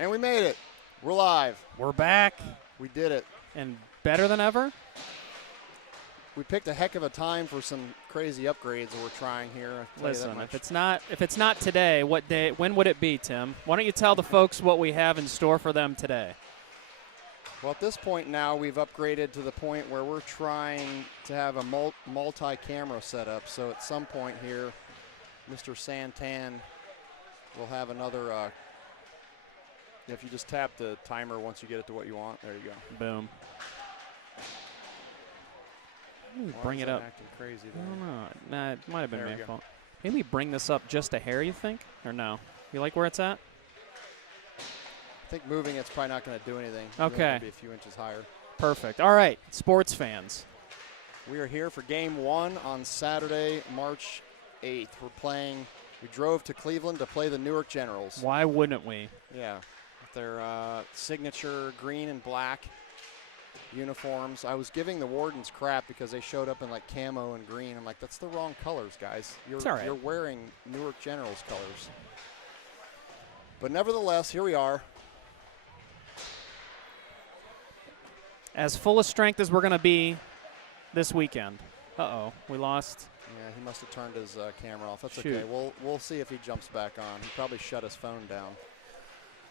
And we made it. We're live. We're back. We did it. And better than ever? We picked a heck of a time for some crazy upgrades that we're trying here. Listen, if it's not today, what day? When would it be, Tim? Why don't you tell the folks what we have in store for them today? Well, at this point now, we've upgraded to the point where we're trying to have a multi-camera setup. So at some point here, Mr. Santan will have another. If you just tap the timer once you get it to what you want, there you go. Boom. Bring it up. Acting crazy I don't know. Nah, it might have been my fault. Maybe bring this up just a hair, you think? Or no? You like where it's at? I think moving it's probably not going to do anything. Okay. Maybe a few inches higher. Perfect. All right, sports fans. We are here for Game 1 on Saturday, March 8th. We drove to Cleveland to play the Newark Generals. Why wouldn't we? Yeah. With their signature green and black uniforms. I was giving the Wardens crap because they showed up in like camo and green. I'm like, that's the wrong colors, guys. It's all right. You're wearing Newark Generals colors. But nevertheless, here we are. As full of strength as we're going to be this weekend. Uh-oh, we lost. Yeah, he must have turned his camera off. That's Shoot. okay. We'll see if he jumps back on. He probably shut his phone down.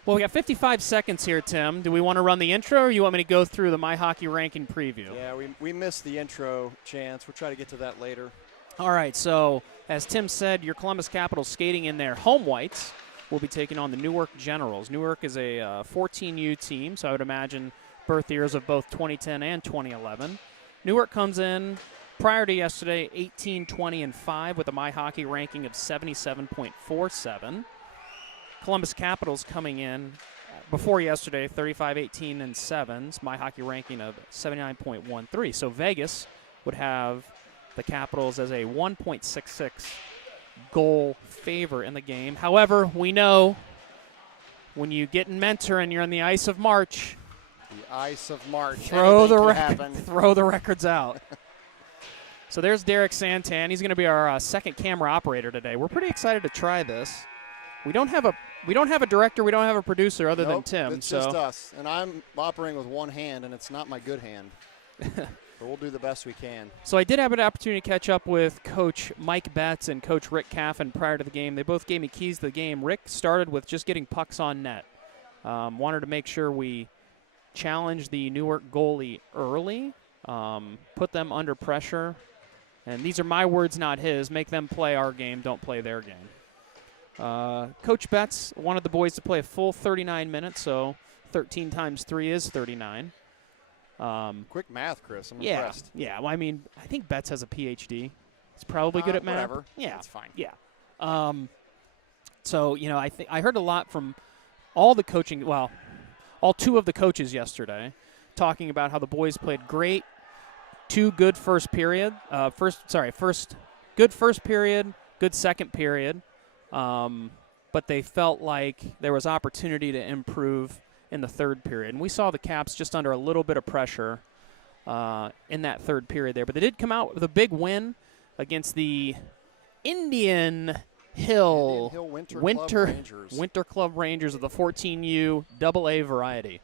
Well, we got 55 seconds here, Tim. Do we want to run the intro, or you want me to go through the My Hockey Ranking preview? Yeah, we missed the intro chance. We'll try to get to that later. All right, so as Tim said, your Columbus Capitals skating in their home whites will be taking on the Newark Generals. Newark is a 14U team, so I would imagine birth years of both 2010 and 2011. Newark comes in prior to yesterday 18, 20, and 5 with a My Hockey ranking of 77.47. Columbus Capitals coming in before yesterday 35, 18, and 7s, My Hockey ranking of 79.13. So Vegas would have the Capitals as a 1.66 goal favor in the game. However, we know when you get in Mentor and you're on the ice of March, the ice of March. Throw the records out. So there's Derek Santan. He's going to be our second camera operator today. We're pretty excited to try this. We don't have a director. We don't have a producer other than Tim. It's just us, and I'm operating with one hand, and it's not my good hand. But we'll do the best we can. So I did have an opportunity to catch up with Coach Mike Betts and Coach Rick Caffin prior to the game. They both gave me keys to the game. Rick started with just getting pucks on net. Wanted to make sure we challenged the Newark goalie early, put them under pressure. And these are my words, not his. Make them play our game, don't play their game. Coach Betts wanted the boys to play a full 39 minutes, so 13 times 3 is 39. Quick math, Chris. I'm impressed. Yeah. Well, I mean, I think Betts has a PhD. He's probably good at math. Whatever. Yeah, that's fine. Yeah. So I heard a lot from all the coaching. Well, all two of the coaches yesterday, talking about how the boys played great. Two good first period. First good first period, good second period. But they felt like there was opportunity to improve in the third period. And we saw the Caps just under a little bit of pressure in that third period there. But they did come out with a big win against the Indian Hill Winter Club Rangers of the 14U AA variety.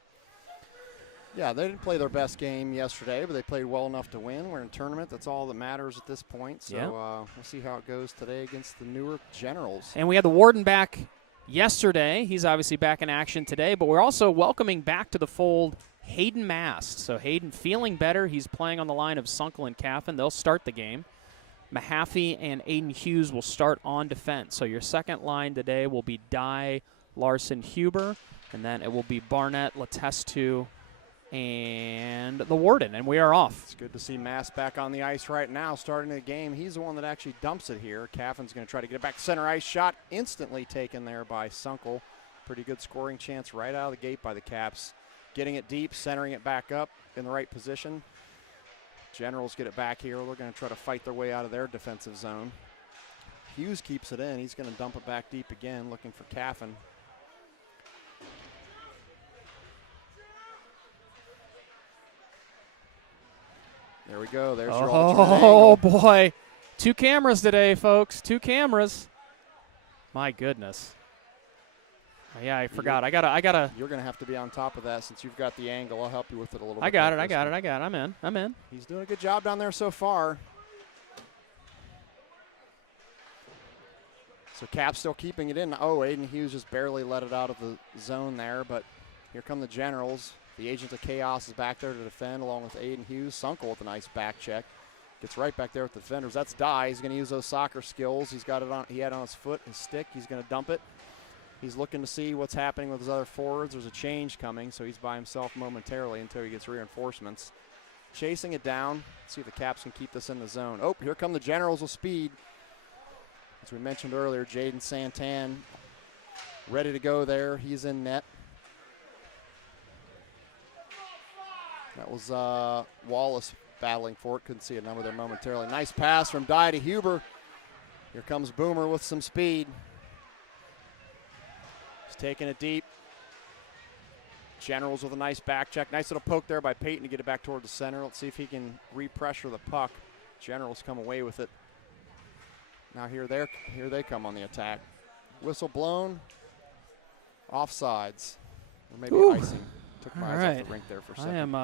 Yeah, they didn't play their best game yesterday, but they played well enough to win. We're in a tournament. That's all that matters at this point. So we'll see how it goes today against the Newark Generals. And we had the Warden back yesterday. He's obviously back in action today, but we're also welcoming back to the fold Hayden Mast. So Hayden feeling better. He's playing on the line of Sunkel and Caffin. They'll start the game. Mahaffey and Aiden Hughes will start on defense. So your second line today will be Dye, Larson, Huber, and then it will be Barnett, Letestu, and the Warden, and we are off. It's good to see Mass back on the ice right now, starting the game. He's the one that actually dumps it here. Caffin's going to try to get it back center ice. Shot instantly taken there by Sunkel. Pretty good scoring chance right out of the gate by the Caps. Getting it deep, centering it back up in the right position. Generals get it back here. They're going to try to fight their way out of their defensive zone. Hughes keeps it in. He's going to dump it back deep again, looking for Caffin. There we go. There's your alternate angle. Oh, boy. 2 cameras today, folks. 2 cameras. My goodness. Yeah, I forgot. I gotta. You're going to have to be on top of that since you've got the angle. I'll help you with it a little bit. I got it. I'm in. He's doing a good job down there so far. So Cap still keeping it in. Oh, Aiden Hughes just barely let it out of the zone there, but here come the Generals. The Agent of Chaos is back there to defend along with Aiden Hughes. Sunkel with a nice back check. Gets right back there with the defenders. That's Dye. He's going to use those soccer skills. He had it on his foot, his stick. He's going to dump it. He's looking to see what's happening with his other forwards. There's a change coming, so he's by himself momentarily until he gets reinforcements. Chasing it down. See if the Caps can keep this in the zone. Oh, here come the Generals with speed. As we mentioned earlier, Jaden Santan ready to go there. He's in net. That was Wallace battling for it. Couldn't see a number there momentarily. Nice pass from Dye to Huber. Here comes Boomer with some speed. He's taking it deep. Generals with a nice back check. Nice little poke there by Peyton to get it back toward the center. Let's see if he can re-pressure the puck. Generals come away with it. Now here they come on the attack. Whistle blown. Offsides. Or maybe icing. Took my eyes off the rink there for a second.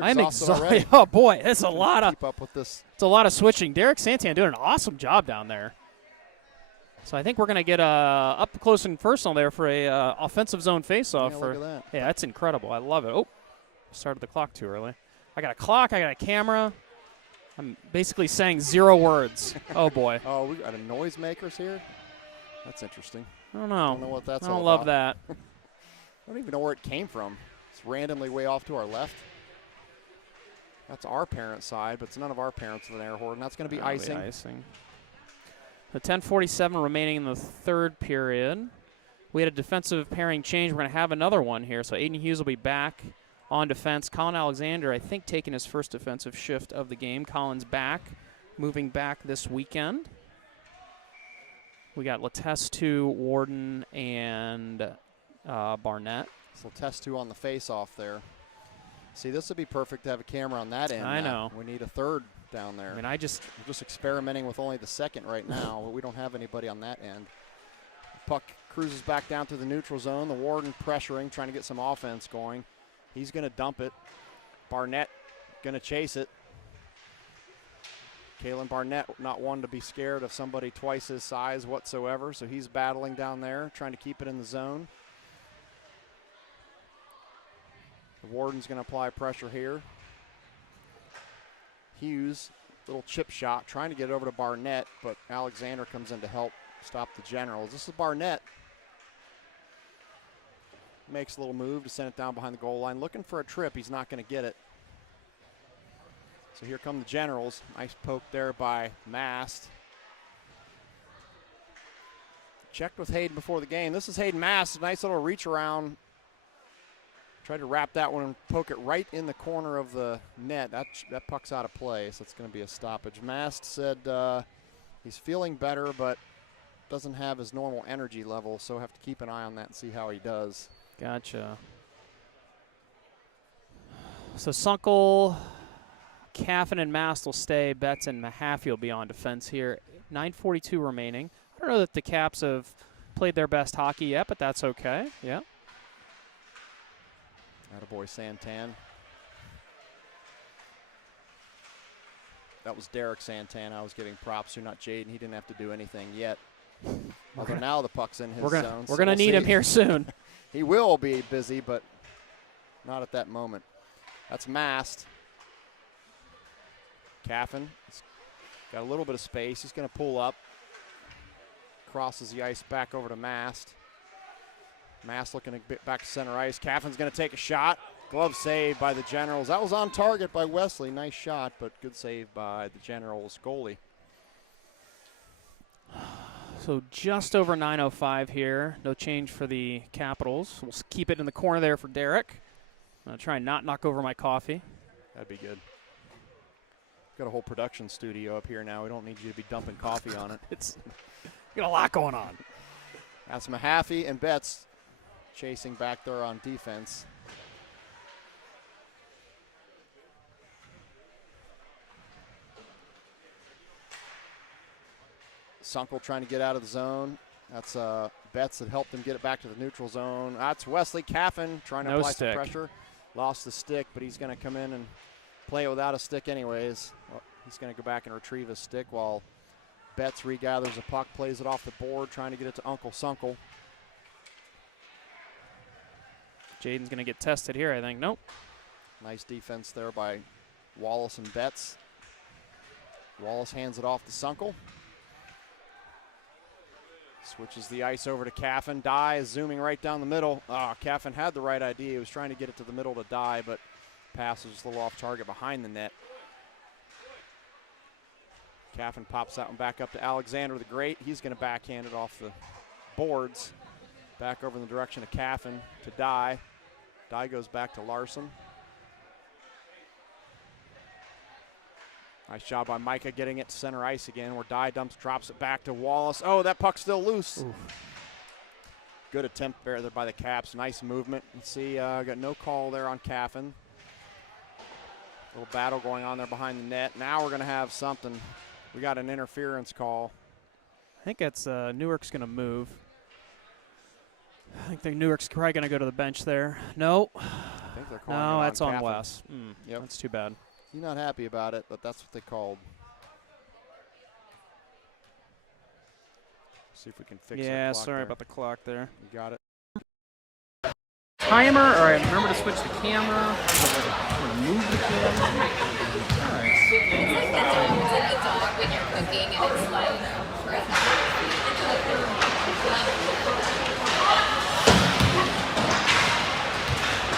I'm exhausted. Oh boy, it's a lot of keep up with this. It's a lot of switching. Derek Santan doing an awesome job down there. So I think we're going to get up close and personal there for a offensive zone faceoff. Yeah, look at that. Yeah, that's incredible. I love it. Oh, started the clock too early. I got a clock. I got a camera. I'm basically saying 0 words. Oh boy. Oh, we got a noisemakers here. That's interesting. I don't know. I don't know what that's I all don't love about. that. I don't even know where it came from. It's randomly way off to our left. That's our parent side, but it's none of our parents with an air horn. That's going to be icing. The 10:47 remaining in the third period. We had a defensive pairing change. We're going to have another one here. So Aiden Hughes will be back on defense. Colin Alexander, I think, taking his first defensive shift of the game. Colin's back, moving back this weekend. We got Letestu, Warden, and Barnett. So test 2 on the face-off there. See, this would be perfect to have a camera on that end. I know. We need a third down there. I mean, we're just experimenting with only the second right now, but we don't have anybody on that end. Puck cruises back down through the neutral zone. The Warden pressuring, trying to get some offense going. He's going to dump it. Barnett going to chase it. Kalen Barnett not one to be scared of somebody twice his size whatsoever, so he's battling down there, trying to keep it in the zone. The Warden's going to apply pressure here. Hughes, little chip shot, trying to get it over to Barnett, but Alexander comes in to help stop the Generals. This is Barnett. Makes a little move to send it down behind the goal line. Looking for a trip. He's not going to get it. So here come the Generals. Nice poke there by Mast. Checked with Hayden before the game. This is Hayden Mast. Nice little reach around. Tried to wrap that one and poke it right in the corner of the net. That puck's out of play, so it's going to be a stoppage. Mast said he's feeling better, but doesn't have his normal energy level, so have to keep an eye on that and see how he does. Gotcha. So Sunkel, Caffin, and Mast will stay. Betts and Mahaffey will be on defense here. 9:42 remaining. I don't know that the Caps have played their best hockey yet, but that's okay. Yeah. Attaboy Santan. That was Derek Santan. I was giving props to, not Jaden. He didn't have to do anything yet. Although now the puck's in his zone. We're going to need him here soon. He will be busy, but not at that moment. That's Mast. Caffin got a little bit of space. He's going to pull up. Crosses the ice back over to Mast. Mast looking a bit back to center ice. Caffin's going to take a shot. Glove save by the Generals. That was on target by Wesley. Nice shot, but good save by the Generals goalie. So just over 9:05 here. No change for the Capitals. We'll keep it in the corner there for Derek. I'm going to try and not knock over my coffee. That'd be good. Got a whole production studio up here now. We don't need you to be dumping coffee on it. It's got a lot going on. That's Mahaffey and Betts chasing back there on defense. Sunkel trying to get out of the zone. That's Betts that helped him get it back to the neutral zone. That's Wesley Caffin trying to apply some pressure. Lost the stick, but he's going to come in and play without a stick anyways. Well, he's going to go back and retrieve his stick while Betts regathers the puck, plays it off the board, trying to get it to Uncle Sunkel. Jaden's going to get tested here, I think. Nope. Nice defense there by Wallace and Betts. Wallace hands it off to Sunkel. Switches the ice over to Caffin. Dye is zooming right down the middle. Caffin had the right idea. He was trying to get it to the middle to Dye, but pass was a little off target behind the net. Caffin pops that one back up to Alexander the Great. He's going to backhand it off the boards. Back over in the direction of Caffin to Dye. Dye goes back to Larson. Nice job by Micah getting it to center ice again, where Dye drops it back to Wallace. Oh, that puck's still loose. Oof. Good attempt there by the Caps. Nice movement. Let's see, got no call there on Caffin. Little battle going on there behind the net. Now we're going to have something. We got an interference call. I think that's Newark's going to move. I think Newark's probably going to go to the bench there. No. I think they're calling no, it that's on Wes. Yep. That's too bad. He's not happy about it, but that's what they called. See if we can fix it. Yeah, sorry about the clock there. You got it. Timer. All right, remember to switch the camera. Move the camera. All right. It's like the dog when you're cooking and it's like.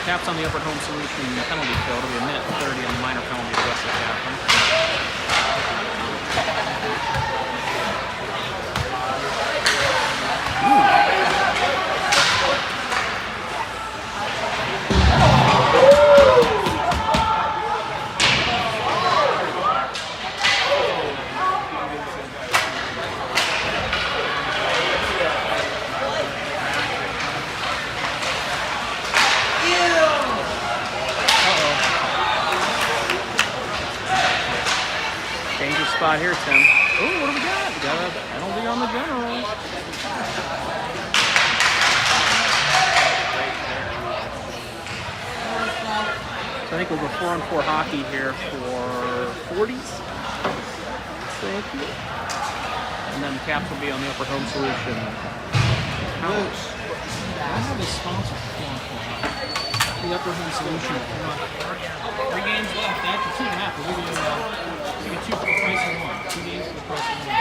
Caps on the upper home solution penalty kill. It'll be a minute and 30 on the minor penalty to Wesley Caffin. Spot here, Tim. Oh, what do we got? We got a penalty on the Generals. So I think we'll go 4-on-4 hockey here for 40s. Thank you. And then Caps will be on the upper home solution. I have a sponsor for 4-on-4 hockey. The upper home solution. 3 games left. That's 2.5. We're going to you get 2 for the price of 1. 2 games for the price of 1.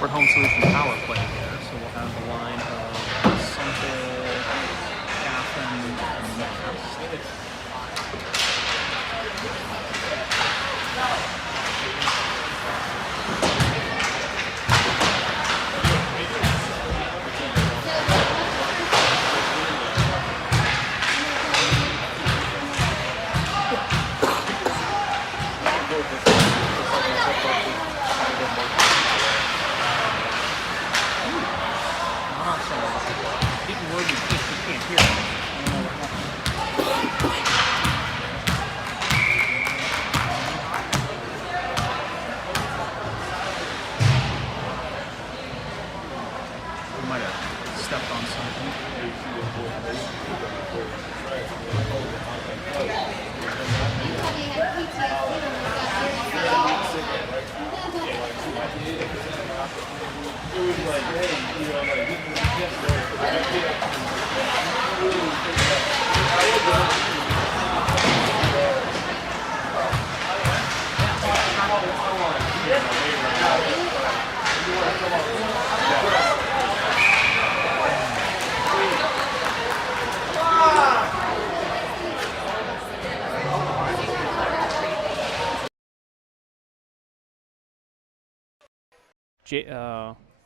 Home solution power play there, so we'll have the line of Sunkel, Caffin, and Max.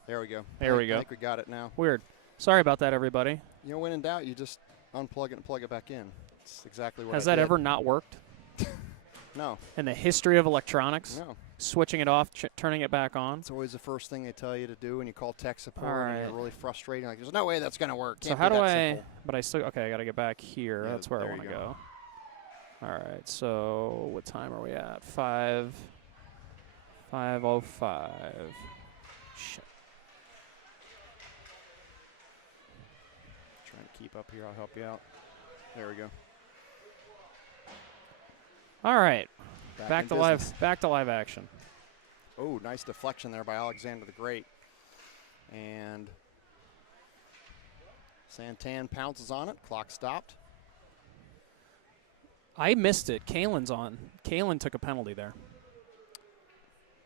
There we go. There we I go. think we got it now. Weird. Sorry about that, everybody. You know, when in doubt, you just unplug it and plug it back in. It's exactly what Has I that did. ever not worked No. in the history of electronics? No. Switching it off, turning it back on. It's always the first thing they tell you to do when you call tech support. All And right. you're really frustrating. Like, there's no way that's going to work. So Can't how be do that I? simple. But I still. Okay, I got to get back here. Yeah, That's where I there want to you go. All right. So what time are we at? 5:05. Shit. Trying to keep up here. I'll help you out. There we go. All right. Back in Back business. to live action. Oh, nice deflection there by Alexander the Great. And Santan pounces on it. Clock stopped. I missed it. Kalen's on. Kalen took a penalty there.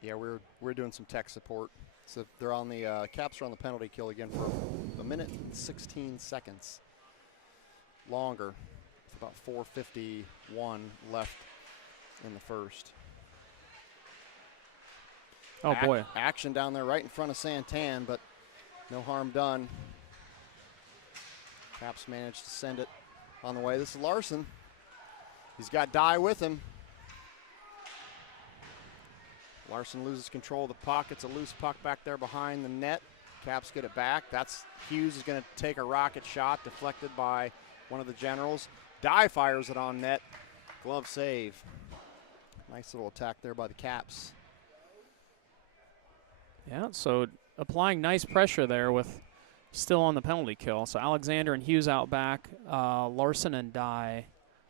Yeah, we're doing some tech support. So they're on the Caps are on the penalty kill again for a minute and 16 seconds longer. With about 4:51 left in the first. Oh boy. Action down there right in front of Santan, but no harm done. Caps managed to send it on the way. This is Larson. He's got Dye with him. Larson loses control of the puck. It's a loose puck back there behind the net. Caps get it back. That's Hughes is going to take a rocket shot deflected by one of the Generals. Dye fires it on net. Glove save. Nice little attack there by the Caps. Yeah, so applying nice pressure there with still on the penalty kill. So Alexander and Hughes out back, Larson and Dye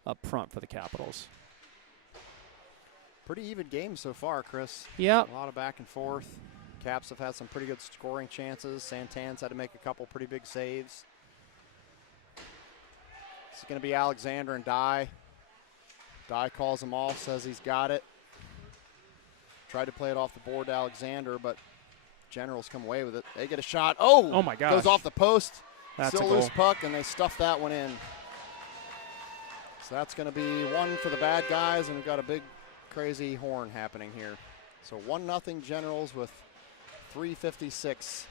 up front for the Capitals. Pretty even game so far, Chris. Yep. A lot of back and forth. Caps have had some pretty good scoring chances. Santan's had to make a couple pretty big saves. It's going to be Alexander and Dye. Dye calls him off, says he's got it. Tried to play it off the board to Alexander, but Generals come away with it. They get a shot. Oh my gosh. Goes off the post. That's Still a loose goal. puck, and they stuff that one in. So that's going to be one for the bad guys, and we've got a big, crazy horn happening here. So 1-0 Generals with 3:56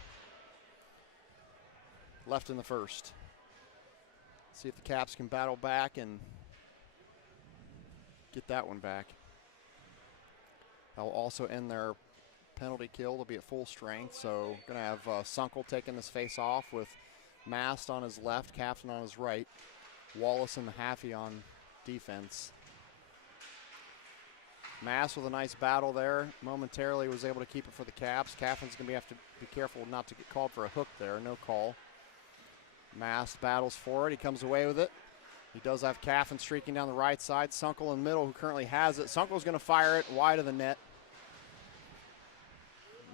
left in the first. See if the Caps can battle back and get that one back. That'll also end their penalty kill. They'll be at full strength. So going to have Sunkel taking this face off with Mast on his left, Captain on his right, Wallace and Mahaffey on defense. Mast with a nice battle there. Momentarily was able to keep it for the Caps. Caffin's going to have to be careful not to get called for a hook there. No call. Mast battles for it. He comes away with it. He does have Caffin streaking down the right side. Sunkel in the middle, who currently has it. Sunkel's going to fire it wide of the net.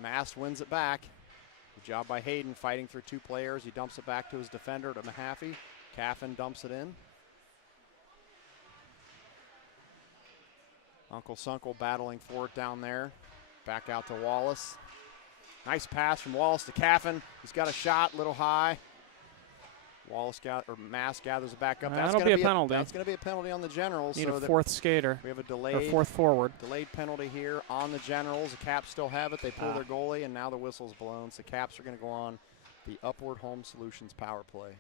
Mast wins it back. Good job by Hayden fighting through two players. He dumps it back to his defender, to Mahaffey. Caffin dumps it in. Uncle Sunkel battling for it down there. Back out to Wallace. Nice pass from Wallace to Caffin. He's got a shot, little high. Mast gathers it back up. That'll be a penalty. That's going to be a penalty on the Generals. Need so a fourth skater. we have a Or delayed fourth forward. penalty here on the Generals. The Caps still have it. They pull their goalie, and now the whistle's blown. So the Caps are going to go on the Upward Home Solutions power play.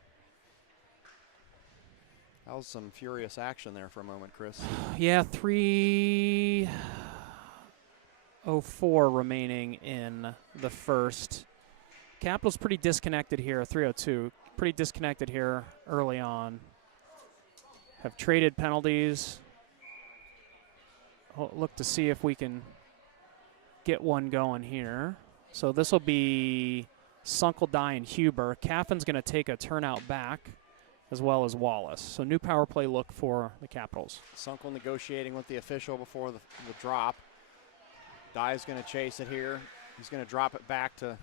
That was some furious action there for a moment, Chris. Yeah, 3:04 remaining in the first. Capitals pretty disconnected here, 3:02. Pretty disconnected here early on. Have traded penalties. Look to see if we can get one going here. So this will be Sunkel, Dye, and Huber. Caffin's going to take a turnout back, as well as Wallace. So new power play look for the Capitals. Sunkel negotiating with the official before the drop. Dye's going to chase it here. He's going to drop it back to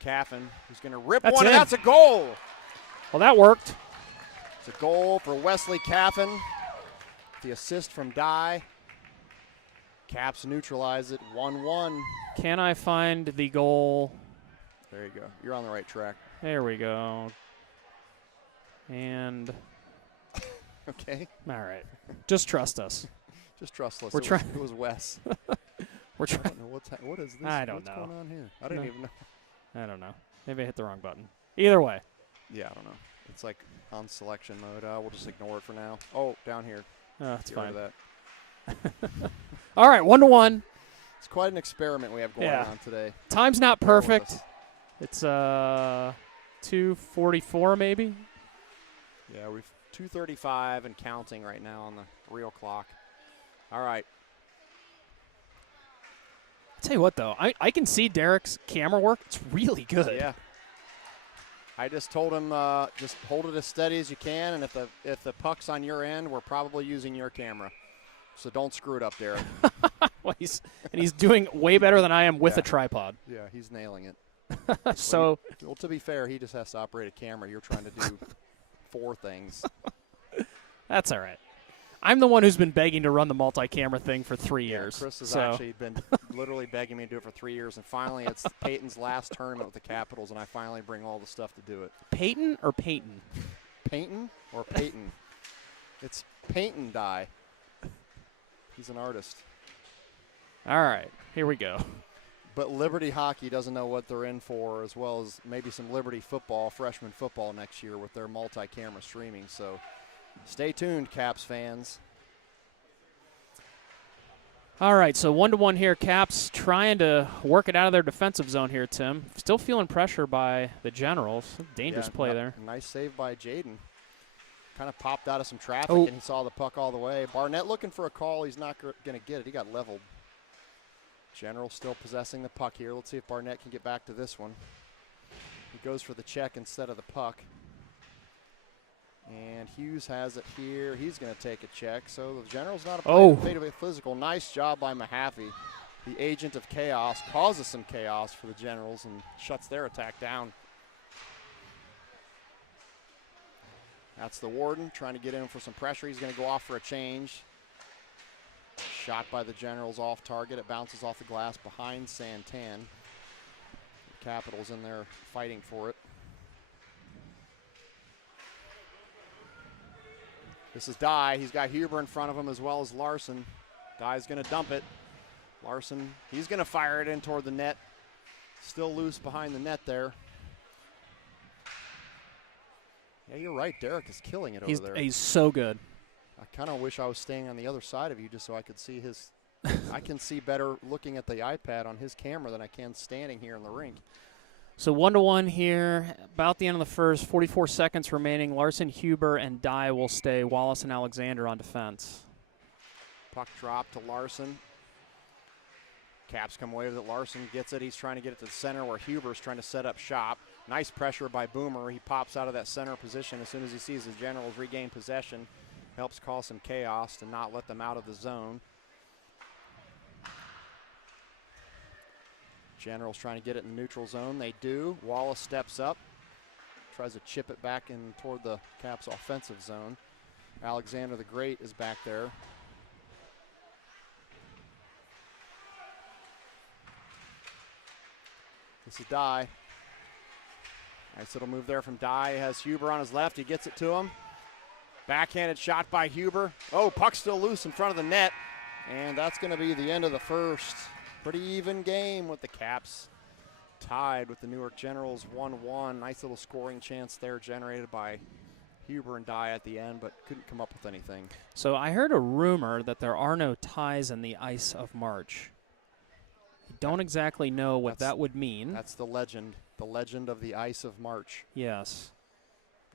Caffin, who's going to rip That's one, and in. that's a goal. Well, that worked. It's a goal for Wesley Caffin. The assist from Dye. Caps neutralize it, 1-1. Can I find the goal? There you go. You're on the right track. There we go. And Okay. all right, just trust us. Just trust us. We're trying. It was Wes. We're I trying. don't know what is this? I don't what's know. going on here? I don't No. even know. I don't know. Maybe I hit the wrong button. Either way. Yeah, I don't know. It's like on selection mode. We'll just ignore it for now. Oh, down here. That's Get rid fine. of that. All right, 1-1. It's quite an experiment we have going Yeah. on today. Time's not Bear with perfect. us. It's 2:44 maybe. Yeah, we've 2:35 and counting right now on the real clock. All right. I'll tell you what, though. I can see Derek's camera work. It's really good. Yeah. I just told him just hold it as steady as you can, and if the puck's on your end, we're probably using your camera. So don't screw it up, Derek. Well, he's doing way better than I am with Yeah. a tripod. Yeah, he's nailing it. So Well, to be fair, he just has to operate a camera. You're trying to do 4 things. that's all right. I'm the one who's been begging to run the multi-camera thing for 3 years. Chris has so actually been literally begging me to do it for 3 years, and finally it's Peyton's last tournament with the Capitals, and I finally bring all the stuff to do it. Peyton or Peyton? Peyton or Peyton? It's Peyton Dye. He's an artist. All right, here we go. But Liberty Hockey doesn't know what they're in for, as well as maybe some Liberty football, freshman football next year with their multi-camera streaming. So stay tuned, Caps fans. All right, so 1-1 here. Caps trying to work it out of their defensive zone here, Tim. Still feeling pressure by the Generals. Dangerous Yeah, play there. Nice save by Jaden. Kind of popped out of some traffic, Oh. and he saw the puck all the way. Barnett looking for a call. He's not going to get it. He got leveled. General still possessing the puck here. Let's see if Barnett can get back to this one. He goes for the check instead of the puck. And Hughes has it here. He's going to take a check. So the General's not afraid of a physical. Nice job by Mahaffey. The agent of chaos causes some chaos for the Generals and shuts their attack down. That's the Warden trying to get in for some pressure. He's going to go off for a change. Shot by the Generals off target. It bounces off the glass behind Santan. The Capitals in there fighting for it. This is Dye. He's got Huber in front of him as well as Larson. Dye's going to dump it. Larson, he's going to fire it in toward the net. Still loose behind the net there. Yeah, you're right. Derek is killing it over there. He's so good. I kind of wish I was staying on the other side of you just so I could see his I can see better looking at the iPad on his camera than I can standing here in the rink. So 1-1 here. About the end of the first. 44 seconds remaining. Larson, Huber, and Dye will stay. Wallace and Alexander on defense. Puck drop to Larson. Caps come away with it. Larson gets it. He's trying to get it to the center where Huber's trying to set up shop. Nice pressure by Boomer. He pops out of that center position as soon as he sees his Generals regain possession. Helps cause some chaos to not let them out of the zone. Generals trying to get it in the neutral zone. They do. Wallace steps up. Tries to chip it back in toward the Caps offensive zone. Alexander the Great is back there. This is Dye. Nice little move there from Dye. Has Huber on his left. He gets it to him. Backhanded shot by Huber. Oh, puck still loose in front of the net. And that's going to be the end of the first. Pretty even game with the Caps tied with the Newark Generals 1-1. Nice little scoring chance there generated by Huber and Dye at the end, but couldn't come up with anything. So I heard a rumor that there are no ties in the Ice of March. I don't exactly know what that would mean. That's the legend of the Ice of March. Yes.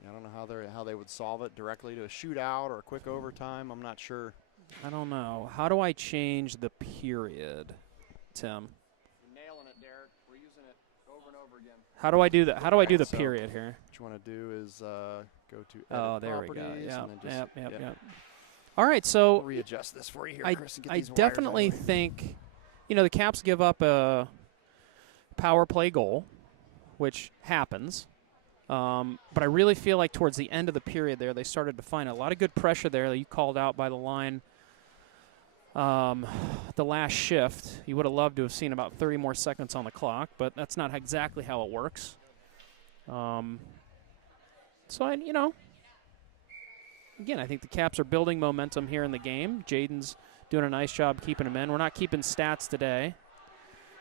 I don't know how they would solve it directly to a shootout or a quick overtime. I'm not sure. I don't know. How do I change the period, Tim? You're nailing it, Derek. We're using it over and over again. How do I do that? How do I do the So, period here? What you want to do is go to Oh, edit there we go. properties and then just Yep. All right, so I'll readjust this for you here, Chris, and get I these wires definitely out of the way. think, the Caps give up a power play goal. which happens. But I really feel like towards the end of the period there, they started to find a lot of good pressure there that you called out by the line. The last shift, you would have loved to have seen about 30 more seconds on the clock, but that's not exactly how it works. Again, I think the Caps are building momentum here in the game. Jaden's doing a nice job keeping him in. We're not keeping stats today,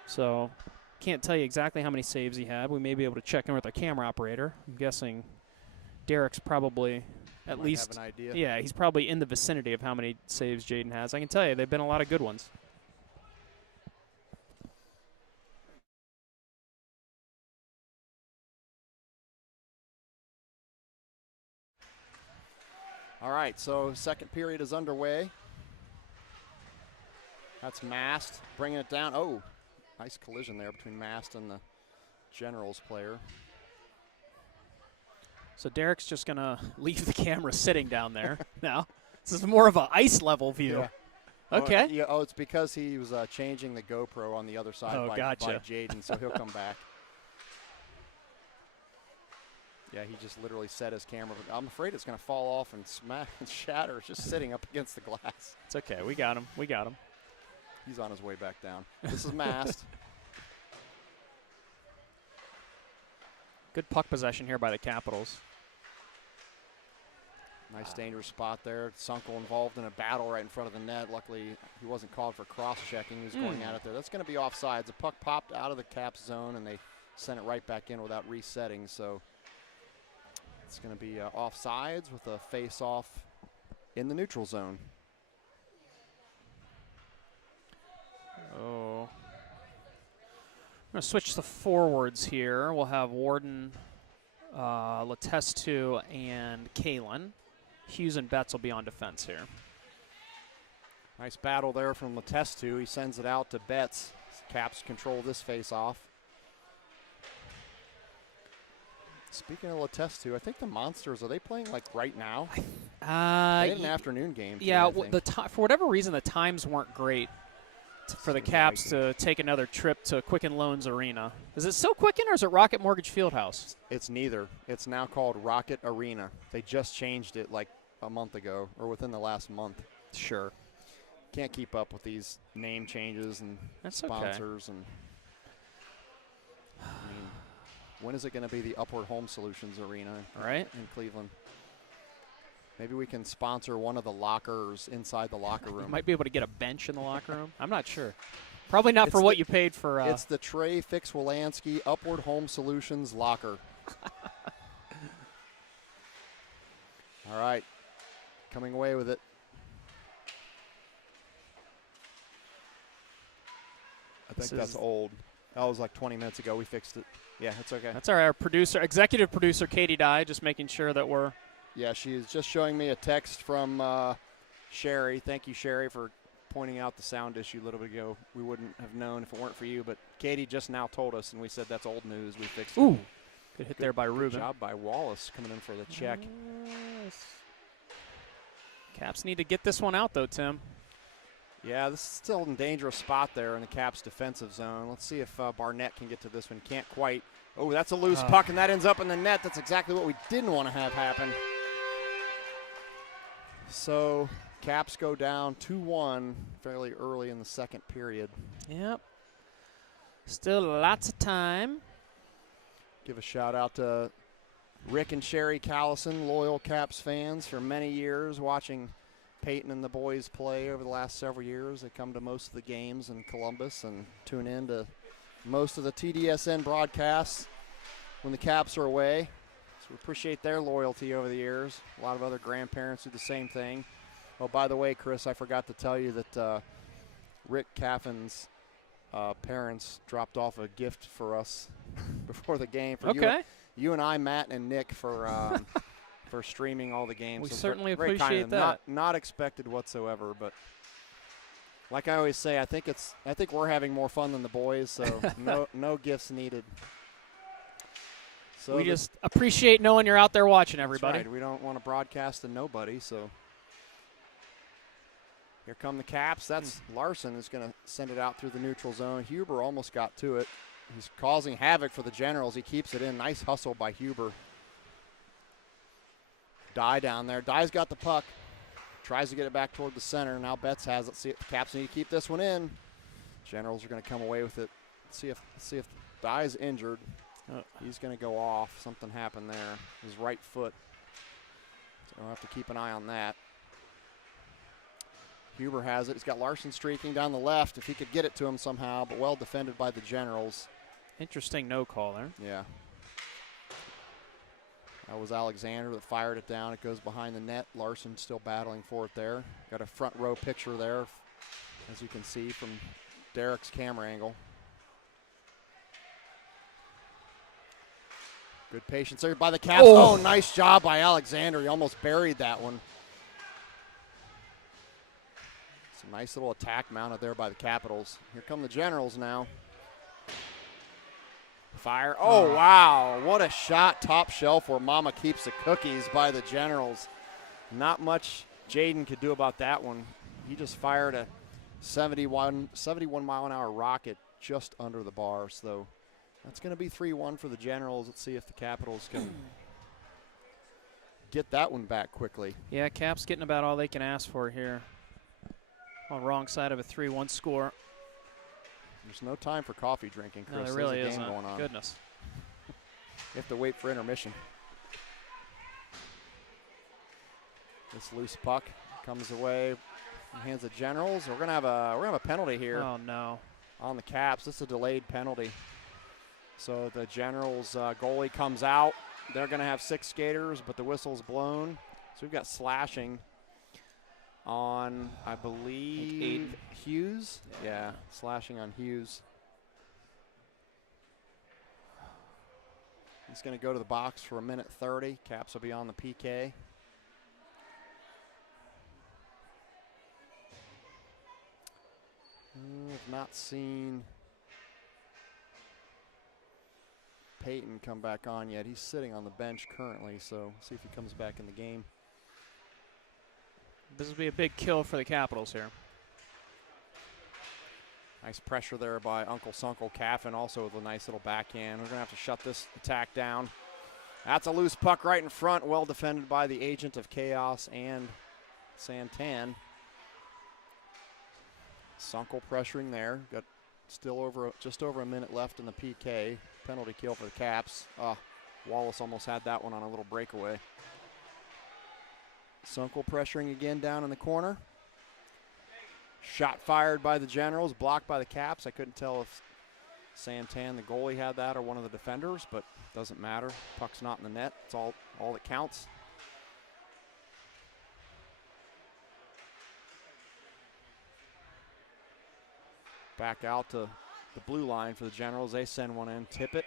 so can't tell you exactly how many saves he had. We may be able to check in with our camera operator. I'm guessing Derek's probably at least have an idea. Yeah, he's probably in the vicinity of how many saves Jaden has. I can tell you they've been a lot of good ones. All right, so second period is underway. That's Mast bringing it down. Oh, nice collision there between Mast and the Generals player. So Derek's just going to leave the camera sitting down there now. This is more of an ice level view. Yeah. Okay. It's because he was changing the GoPro on the other side by Jaden, so he'll come back. Yeah, he just literally set his camera. I'm afraid it's going to fall off and smash and shatter. It's just sitting up against the glass. It's okay. We got him. He's on his way back down. This is Mast. Good puck possession here by the Capitals. Nice dangerous spot there. Sunkel involved in a battle right in front of the net. Luckily, he wasn't called for cross-checking. He was going at it there. That's going to be offsides. The puck popped out of the Caps zone, and they sent it right back in without resetting. So it's going to be offsides with a face-off in the neutral zone. Oh. I'm going to switch the forwards here. We'll have Warden, Letestu, and Kalen. Hughes and Betts will be on defense here. Nice battle there from Letestu. He sends it out to Betts. Caps control this face-off. Speaking of Letestu, I think the Monsters, are they playing like right now? They had an afternoon game. Yeah, today, for whatever reason, the times weren't great for the Caps to take another trip to Quicken Loans Arena. Is it still Quicken or is it Rocket Mortgage Fieldhouse? It's neither. It's now called Rocket Arena. They just changed it like a month ago or within the last month. Sure. Can't keep up with these name changes and sponsors. And I mean, when is it going to be the Upward Home Solutions Arena in Cleveland? Maybe we can sponsor one of the lockers inside the locker room. Might be able to get a bench in the locker room. I'm not sure. Probably not for what you paid for. It's the Trey Fix-Wolanski Upward Home Solutions locker. All right. Coming away with it. I think that's old. That was like 20 minutes ago. We fixed it. Yeah, it's okay. That's our producer, executive producer, Katie Dye, just making sure that we're. Yeah, she is just showing me a text from Sherry. Thank you, Sherry, for pointing out the sound issue a little bit ago. We wouldn't have known if it weren't for you, but Katie just now told us, and we said that's old news. We fixed it. Ooh, good hit there by Ruben. Good job by Wallace coming in for the check. Yes. Caps need to get this one out, though, Tim. Yeah, this is still in a dangerous spot there in the Caps defensive zone. Let's see if Barnett can get to this one. Can't quite. Oh, that's a loose puck, and that ends up in the net. That's exactly what we didn't want to have happen. So Caps go down 2-1 fairly early in the second period. Yep. Still lots of time. Give a shout out to Rick and Sherry Callison, loyal Caps fans for many years, watching Peyton and the boys play over the last several years. They come to most of the games in Columbus and tune in to most of the TDSN broadcasts when the Caps are away. So we appreciate their loyalty over the years. A lot of other grandparents do the same thing. Oh, by the way, Chris, I forgot to tell you that Rick Caffin's parents dropped off a gift for us before the game. For you and I, Matt and Nick, for for streaming all the games. We so certainly very appreciate kind of them. Not expected whatsoever, but like I always say, I think we're having more fun than the boys, so no gifts needed. So we just appreciate knowing you're out there watching, everybody. That's right. We don't want to broadcast to nobody, so here come the Caps. That's Larson is going to send it out through the neutral zone. Huber almost got to it. He's causing havoc for the Generals. He keeps it in. Nice hustle by Huber. Dye down there. Dye's got the puck. Tries to get it back toward the center. Now Betts has it. See if the Caps need to keep this one in. Generals are going to come away with it. See if Dye's injured. He's going to go off. Something happened there. His right foot. So we'll have to keep an eye on that. Huber has it. He's got Larson streaking down the left. If he could get it to him somehow, but well defended by the Generals. Interesting no call there. Yeah. That was Alexander that fired it down. It goes behind the net. Larson still battling for it there. Got a front row picture there, as you can see from Derek's camera angle. Good patience there by the Caps. Oh, nice job by Alexander. He almost buried that one. Some nice little attack mounted there by the Capitals. Here come the Generals now. Fire. Oh, wow. What a shot top shelf where Mama keeps the cookies by the Generals. Not much Jaden could do about that one. He just fired a 71 mile an hour rocket just under the bar. So that's going to be 3-1 for the Generals. Let's see if the Capitals can get that one back quickly. Yeah, Caps getting about all they can ask for here. On the wrong side of a 3-1 score. There's no time for coffee drinking, Chris. No, there really There's a isn't. game going on. Goodness. You have to wait for intermission. This loose puck comes away from the hands of Generals. We're gonna have a penalty here. Oh no. On the Caps. This is a delayed penalty. So the Generals goalie comes out. They're gonna have 6 skaters, but the whistle's blown. So we've got slashing on, I believe, Hughes. Yeah, slashing on Hughes. He's going to go to the box for 1:30. Caps will be on the PK. I've not seen Peyton come back on yet. He's sitting on the bench currently, so see if he comes back in the game. This will be a big kill for the Capitals here. Nice pressure there by Uncle Sunkel. Caffin also with a nice little backhand. We're going to have to shut this attack down. That's a loose puck right in front. Well defended by the agent of chaos and Santan. Sunkel pressuring there. Got still just over a minute left in the PK. Penalty kill for the Caps. Wallace almost had that one on a little breakaway. Sunkel pressuring again down in the corner. Shot fired by the Generals, blocked by the Caps. I couldn't tell if Santan, the goalie, had that or one of the defenders, but doesn't matter. Puck's not in the net. It's all that counts. Back out to the blue line for the Generals. They send one in, tip it,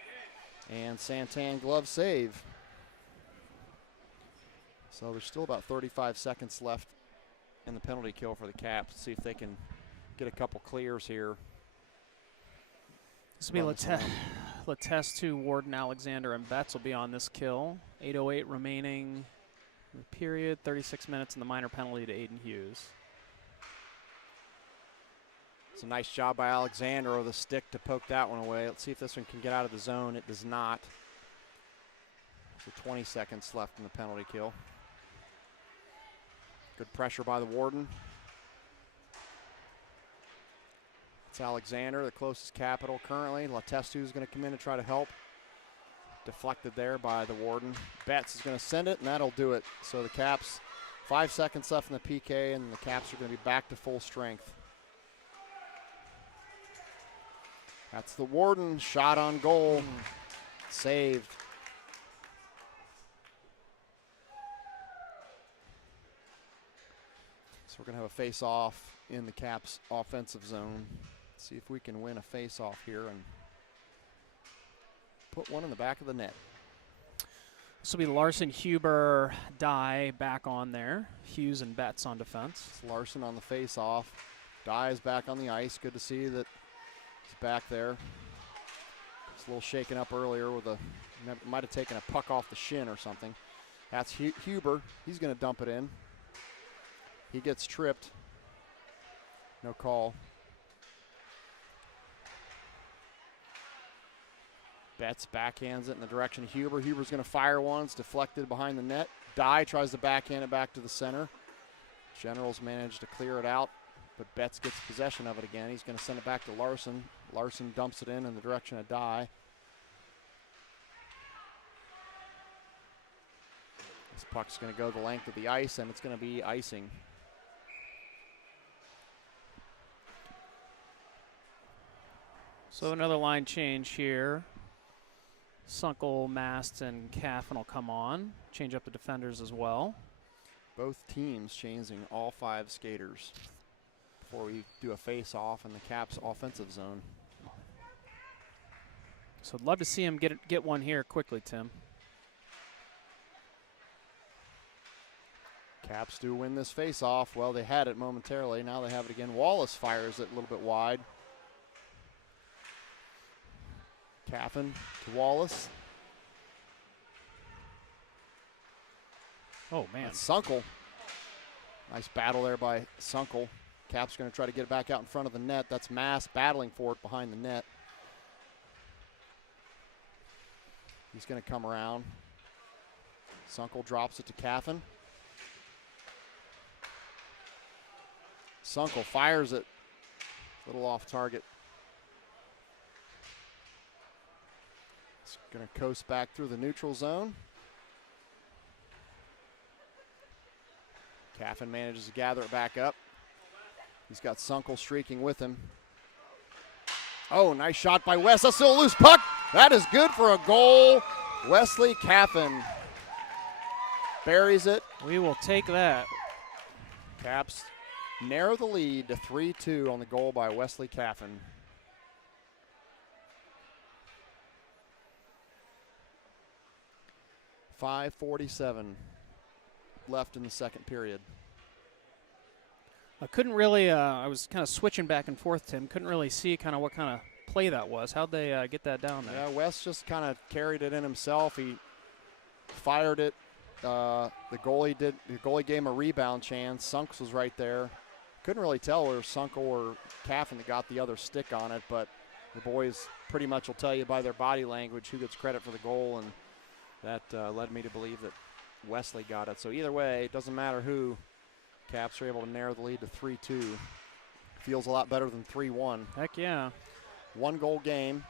and Santan glove save. So there's still about 35 seconds left in the penalty kill for the Caps. See if they can get a couple clears here. This will be Letestu, Warden, Alexander, and Betts will be on this kill. 8:08 remaining in the period. 36 minutes in the minor penalty to Aiden Hughes. It's a nice job by Alexander with a stick to poke that one away. Let's see if this one can get out of the zone. It does not. So 20 seconds left in the penalty kill. Good pressure by the Warden. It's Alexander, the closest Capital currently. Letestu is going to come in and try to help. Deflected there by the Warden. Betts is going to send it, and that'll do it. So the Caps, 5 seconds left in the PK, and the Caps are going to be back to full strength. That's the Warden, shot on goal, saved. So we're going to have a face-off in the Caps offensive zone. See if we can win a face-off here and put one in the back of the net. This will be Larson, Huber, Dye back on there. Hughes and Betts on defense. It's Larson on the face-off. Dye is back on the ice. Good to see that he's back there. It's a little shaken up earlier with might have taken a puck off the shin or something. That's Huber. He's going to dump it in. He gets tripped. No call. Betts backhands it in the direction of Huber. Huber's going to fire one. It's deflected behind the net. Dye tries to backhand it back to the center. Generals manage to clear it out, but Betts gets possession of it again. He's going to send it back to Larson. Larson dumps it in the direction of Dye. This puck's going to go the length of the ice, and it's going to be icing. So another line change here. Sunkel, Mast, and Caffin will come on. Change up the defenders as well. Both teams changing all 5 skaters before we do a face-off in the Caps offensive zone. So I'd love to see him get one here quickly, Tim. Caps do win this face-off. Well, they had it momentarily. Now they have it again. Wallace fires it a little bit wide. Caffin to Wallace. Oh, man. That's Sunkel. Nice battle there by Sunkel. Cap's going to try to get it back out in front of the net. That's Mass battling for it behind the net. He's going to come around. Sunkel drops it to Caffin. Sunkel fires it. A little off target. It's going to coast back through the neutral zone. Caffin manages to gather it back up. He's got Sunkel streaking with him. Oh, nice shot by West. That's still a loose puck. That is good for a goal. Wesley Caffin buries it. We will take that. Caps narrow the lead to 3-2 on the goal by Wesley Caffin. .547 left in the second period. I couldn't really, I was kind of switching back and forth, Tim. Couldn't really see kind of what kind of play that was. How'd they get that down there? Yeah, West just kind of carried it in himself. He fired it. The goalie gave him a rebound chance. Sunks was right there. Couldn't really tell whether Sunkel or Caffin that got the other stick on it, but the boys pretty much will tell you by their body language who gets credit for the goal, and that led me to believe that Wesley got it. So either way, it doesn't matter who. Caps are able to narrow the lead to 3-2. Feels a lot better than 3-1. Heck yeah. 1-goal game.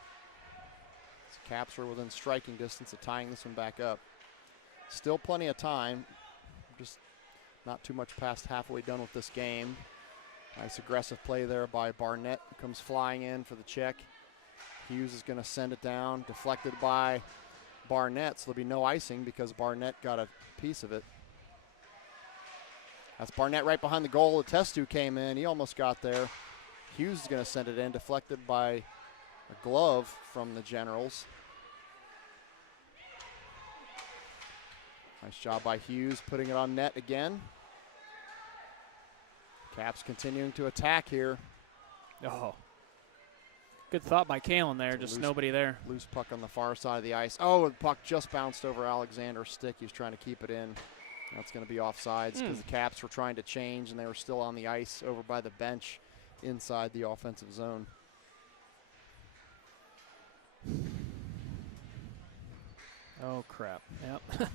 So Caps are within striking distance of tying this one back up. Still plenty of time. Just not too much past halfway done with this game. Nice aggressive play there by Barnett, who comes flying in for the check. Hughes is going to send it down, deflected by Barnett, so there'll be no icing because Barnett got a piece of it. That's Barnett right behind the goal. The Testu came in. He almost got there. Hughes is going to send it in, deflected by a glove from the Generals. Nice job by Hughes putting it on net again. Caps continuing to attack here. Oh. Good thought by Kalen there, just nobody there. Loose puck on the far side of the ice. Oh, the puck just bounced over Alexander's stick. He was trying to keep it in. That's going to be offsides because the Caps were trying to change and they were still on the ice over by the bench inside the offensive zone. Oh, crap. Yep.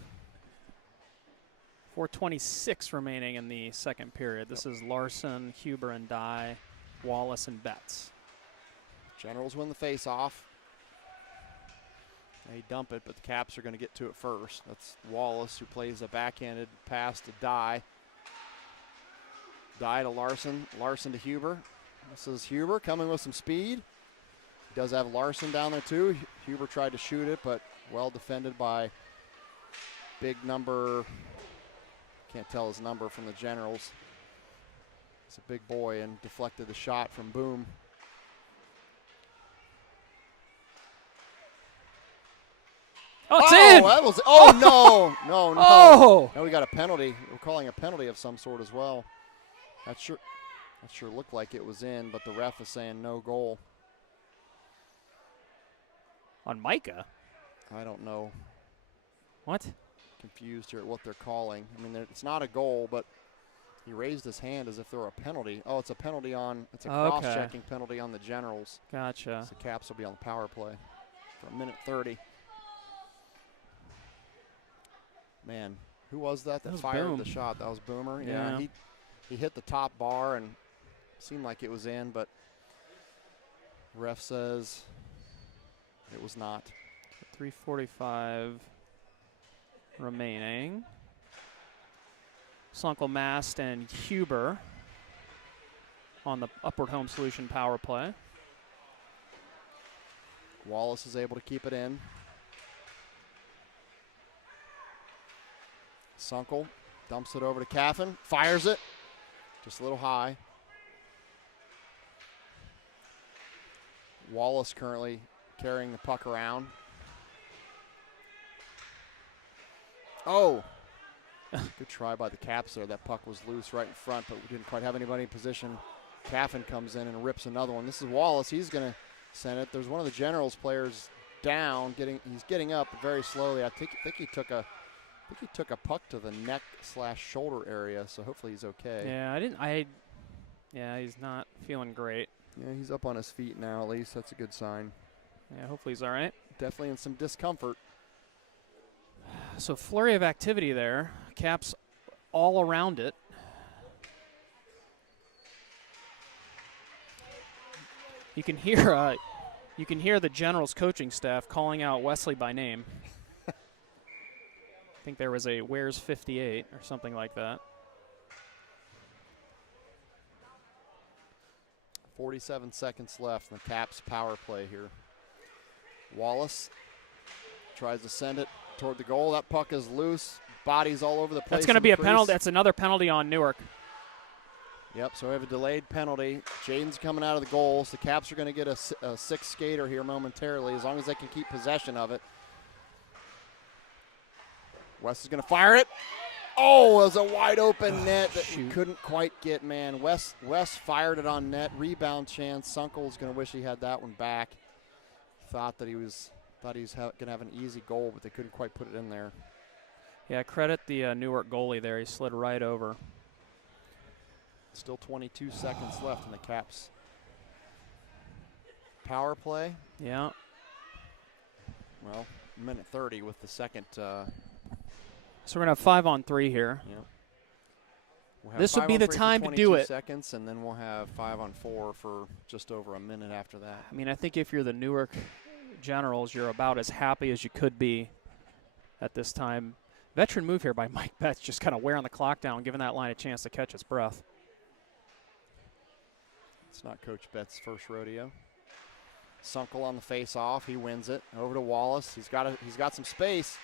4:26 remaining in the second period. This is Larson, Huber, and Dye, Wallace, and Betts. Generals win the face-off. They dump it, but the Caps are going to get to it first. That's Wallace, who plays a backhanded pass to Dye. Dye to Larson. Larson to Huber. This is Huber coming with some speed. He does have Larson down there too. Huber tried to shoot it, but well defended by big number. Can't tell his number from the Generals. He's a big boy and deflected the shot from Boom. Oh, it's in! That was, no. Oh! Now we got a penalty. We're calling a penalty of some sort as well. That sure looked like it was in, but the ref is saying no goal. On Micah? I don't know. What? Confused here at what they're calling. I mean, it's not a goal, but he raised his hand as if there were a penalty. Oh, it's a penalty on, it's a cross-checking penalty on the Generals. Gotcha. So Caps will be on the power play. after a minute 30. Man, who was that was fired Boom. the shot? That was Boomer. Yeah. He hit the top bar and seemed like it was in, but ref says it was not. 3:45 remaining. Slunkel, Mast, and Huber on the Upward Home Solution power play. Wallace is able to keep it in. Sunkel dumps it over to Caffin, fires it, just a little high. Wallace currently carrying the puck around. Oh, good try by the Caps there. That puck was loose right in front, but we didn't quite have anybody in position. Caffin comes in and rips another one. This is Wallace. He's going to send it. There's one of the Generals players down. He's getting up very slowly. I think he took a puck to the neck/shoulder area, so hopefully he's okay. Yeah, he's not feeling great. Yeah, he's up on his feet now at least. That's a good sign. Yeah, hopefully he's all right. Definitely in some discomfort. So flurry of activity there. Caps all around it. You can hear the Generals coaching staff calling out Wesley by name. I think there was a "Where's 58" or something like that. 47 seconds left in the Caps power play here. Wallace tries to send it toward the goal. That puck is loose. Bodies all over the place. That's going to be a penalty. That's another penalty on Newark. Yep, so we have a delayed penalty. Jaden's coming out of the goals. The Caps are going to get a sixth skater here momentarily, as long as they can keep possession of it. West is going to fire it. Oh, it was a wide open net that he couldn't quite get, man. West fired it on net. Rebound chance. Sunkel's going to wish he had that one back. Thought he was going to have an easy goal, but they couldn't quite put it in there. Yeah, credit the Newark goalie there. He slid right over. Still 22 seconds left in the Caps power play. Yeah. Well, minute 30 with the second. So we're going to have 5-on-3 here. Yeah. We'll this would be the time to do it. Seconds, and then we'll have 5-on-4 for just over a minute after that. I mean, I think if you're the Newark Generals, you're about as happy as you could be at this time. Veteran move here by Mike Betts, just kind of wearing the clock down, giving that line a chance to catch its breath. It's not Coach Betts' first rodeo. Sunkel on the face-off. He wins it. Over to Wallace. He's got some space.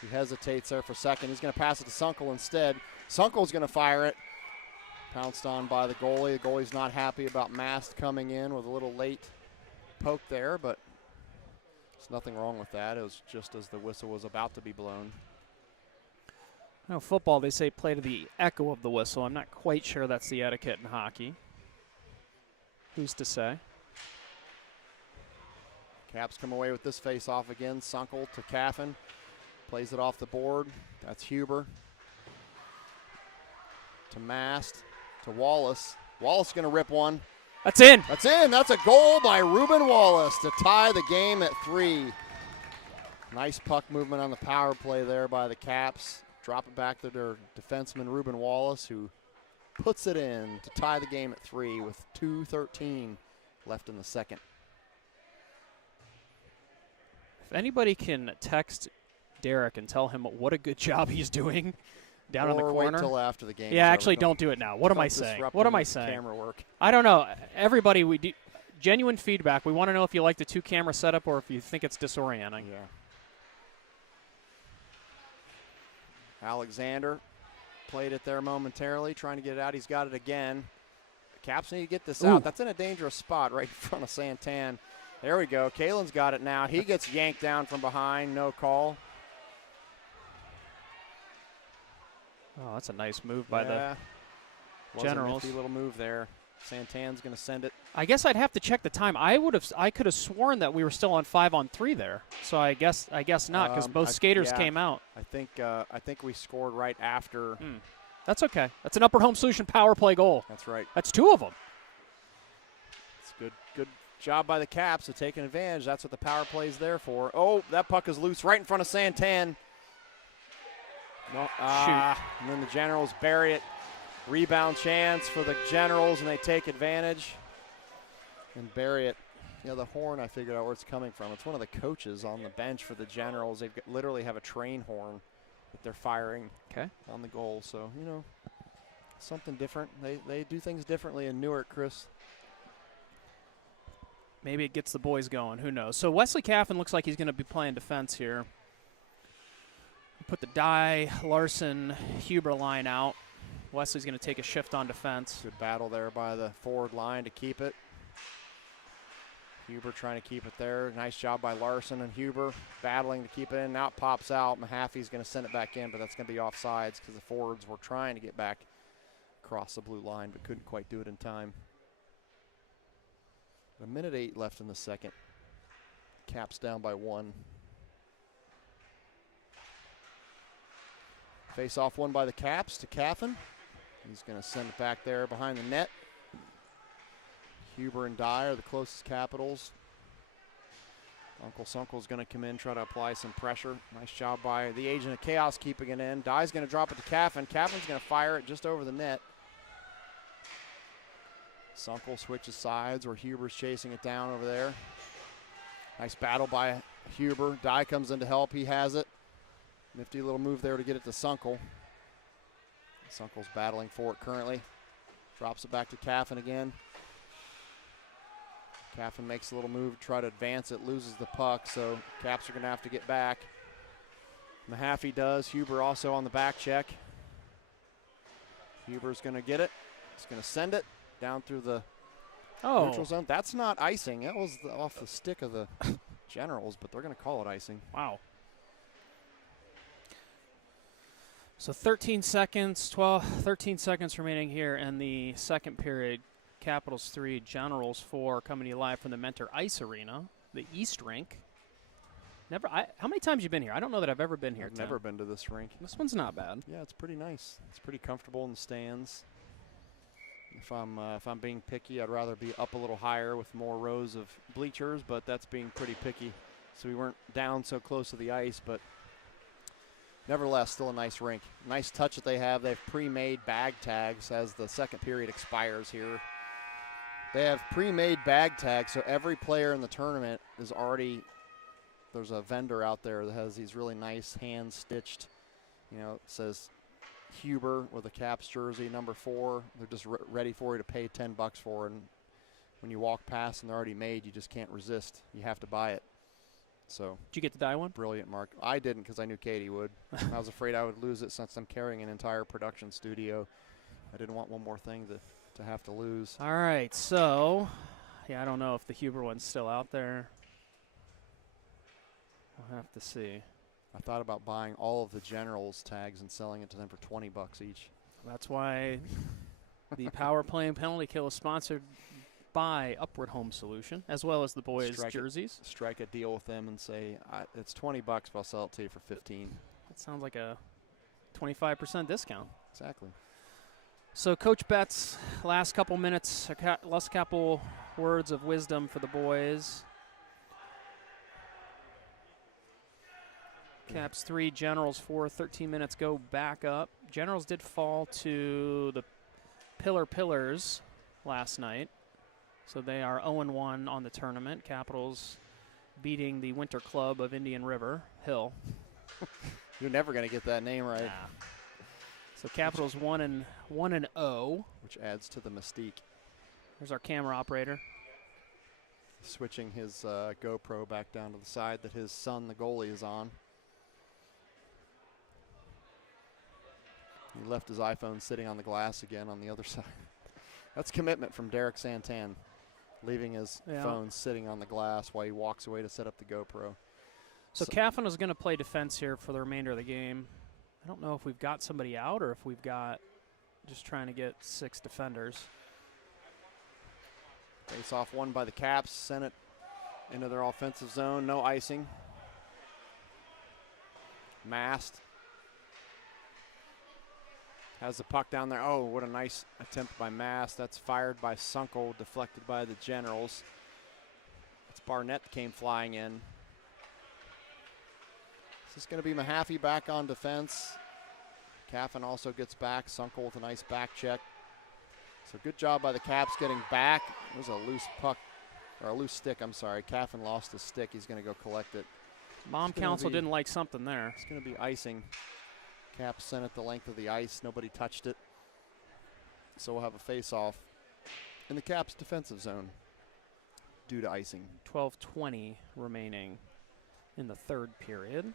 He hesitates there for a second. He's going to pass it to Sunkel instead. Sunkel's going to fire it. Pounced on by the goalie. The goalie's not happy about Mast coming in with a little late poke there, but there's nothing wrong with that. It was just as the whistle was about to be blown. You know, football, they say play to the echo of the whistle. I'm not quite sure that's the etiquette in hockey. Who's to say? Caps come away with this face-off again. Sunkel to Caffin. Plays it off the board. That's Huber. To Mast. To Wallace. Wallace going to rip one. That's in. That's in. That's a goal by Ruben Wallace to tie the game at 3. Nice puck movement on the power play there by the Caps. Drop it back to their defenseman, Ruben Wallace, who puts it in to tie the game at 3 with 2:13 left in the second. If anybody can text Derek and tell him what a good job he's doing down in the corner. Wait till after the game. Yeah, actually, don't do it now. What am I saying? What am I saying? Camera work. I don't know. Everybody, we do genuine feedback. We want to know if you like the 2-camera setup or if you think it's disorienting. Yeah. Alexander played it there momentarily, trying to get it out. He's got it again. The Caps need to get this out. That's in a dangerous spot right in front of Santan. There we go. Kalen's got it now. He gets yanked down from behind. No call. Oh, that's a nice move by the Generals. A nifty little move there. Santan's going to send it. I guess I'd have to check the time. I could have sworn that we were still on 5-on-3 there. So I guess not, because both skaters came out. I think we scored right after. That's okay. That's an Upward Home Solution power play goal. That's right. That's 2 of them. It's good job by the Caps of taking advantage. That's what the power play is there for. Oh, that puck is loose right in front of Santan. No, and then the Generals bury it. Rebound chance for the Generals, and they take advantage and bury it. You know, the horn, I figured out where it's coming from. It's one of the coaches on the bench for the Generals. They literally have a train horn that they're firing on the goal. So, you know, something different. They do things differently in Newark, Chris. Maybe it gets the boys going. Who knows? So Wesley Caffin looks like he's going to be playing defense here. Put the Dye, Larson, Huber line out. Wesley's going to take a shift on defense. Good battle there by the forward line to keep it. Huber trying to keep it there. Nice job by Larson and Huber battling to keep it in. Now it pops out. Mahaffey's going to send it back in, but that's going to be offsides because the forwards were trying to get back across the blue line but couldn't quite do it in time. 1:08 left in the second. Caps down by 1. Face off one by the Caps to Caffin. He's going to send it back there behind the net. Huber and Dye are the closest Capitals. Uncle Sunkel's going to come in, try to apply some pressure. Nice job by the Agent of Chaos keeping it in. Dye's going to drop it to Caffin. Caffin's going to fire it just over the net. Sunkel switches sides where Huber's chasing it down over there. Nice battle by Huber. Dye comes in to help. He has it. Nifty little move there to get it to Sunkel. Sunkel's battling for it currently. Drops it back to Caffin again. Caffin makes a little move to try to advance it, loses the puck, so Caps are going to have to get back. Mahaffey does. Huber also on the back check. Huber's going to get it. He's going to send it down through the neutral zone. That's not icing. That was off the stick of the Generals, but they're going to call it icing. Wow. So 13 seconds remaining here in the second period. Capitals 3, Generals 4, coming to you live from the Mentor Ice Arena, the East Rink. How many times have you been here? I don't know that I've ever been here. I've never been to this rink. This one's not bad. Yeah, it's pretty nice. It's pretty comfortable in the stands. If I'm being picky, I'd rather be up a little higher with more rows of bleachers, but that's being pretty picky. So we weren't down so close to the ice, but nevertheless, still a nice rink. Nice touch that they have. They have pre-made bag tags as the second period expires here. They have pre-made bag tags, so every player in the tournament is already, there's a vendor out there that has these really nice hand-stitched, you know, it says Huber with a Caps jersey, number 4. They're just ready for you to pay $10 for, and when you walk past and they're already made, you just can't resist. You have to buy it. So. Did you get the Dye one? Brilliant, Mark. I didn't because I knew Katie would. I was afraid I would lose it since I'm carrying an entire production studio. I didn't want one more thing to have to lose. All right, so, yeah, I don't know if the Huber one's still out there. We'll have to see. I thought about buying all of the Generals tags and selling it to them for $20 each. That's why the Power Play and Penalty Kill is sponsored by Upward Home Solution, as well as the boys' jerseys. Strike a deal with them and say, it's $20, but I'll sell it to you for $15. That sounds like a 25% discount. Exactly. So Coach Betts, last couple minutes, last couple words of wisdom for the boys. Caps 3, Generals 4, 13 minutes go back up. Generals did fall to the Pillars last night, so they are 0-1 on the tournament. Capitals beating the Winter Club of Indian River, Hill. You're never going to get that name right. Nah. So Capitals 1-0. Which adds to the mystique. There's our camera operator. Switching his GoPro back down to the side that his son, the goalie, is on. He left his iPhone sitting on the glass again on the other side. That's commitment from Derek Santan, leaving his phone sitting on the glass while he walks away to set up the GoPro. So Caffin is going to play defense here for the remainder of the game. I don't know if we've got somebody out or if we've got just trying to get 6 defenders. Face off one by the Caps, sent it into their offensive zone, no icing. Mast has the puck down there. Oh, what a nice attempt by Mast. That's fired by Sunkel, deflected by the Generals. It's Barnett came flying in. This is going to be Mahaffey back on defense. Caffin also gets back. Sunkel with a nice back check. So good job by the Caps getting back. It was a loose puck, or a loose stick, I'm sorry. Caffin lost his stick. He's going to go collect it. Mom council didn't like something there. It's going to be icing. Caps sent it the length of the ice. Nobody touched it. So we'll have a face-off in the Caps defensive zone due to icing. 12:20 remaining in the third period.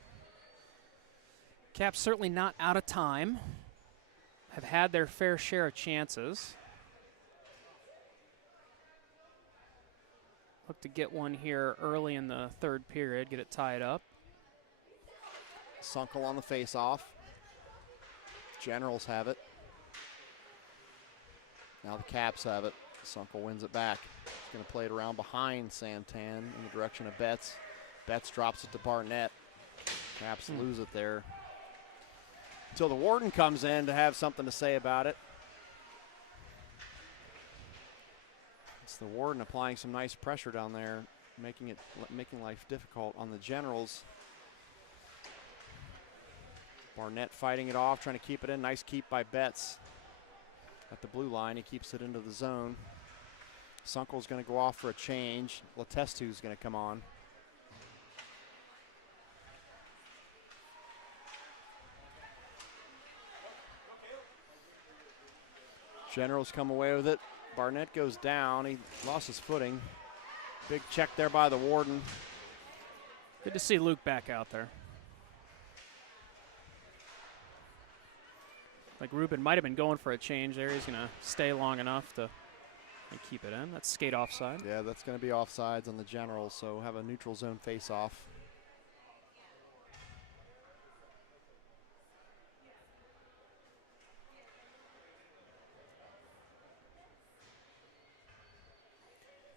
Caps certainly not out of time. Have had their fair share of chances. Look to get one here early in the third period, get it tied up. Sunkel on the face-off. Generals have it. Now the Caps have it. Sunkel wins it back. He's going to play it around behind Santan in the direction of Betts. Betts drops it to Barnett. Caps lose it there. Until the warden comes in to have something to say about it. It's the warden applying some nice pressure down there, making life difficult on the Generals. Barnett fighting it off, trying to keep it in. Nice keep by Betts. At the blue line, he keeps it into the zone. Sunkel's going to go off for a change. Letestu's going to come on. Generals come away with it. Barnett goes down. He lost his footing. Big check there by the warden. Good to see Luke back out there. Like Ruben might have been going for a change there. He's going to stay long enough to keep it in. That's skate offside. Yeah, that's going to be offsides on the Generals, so have a neutral zone face-off.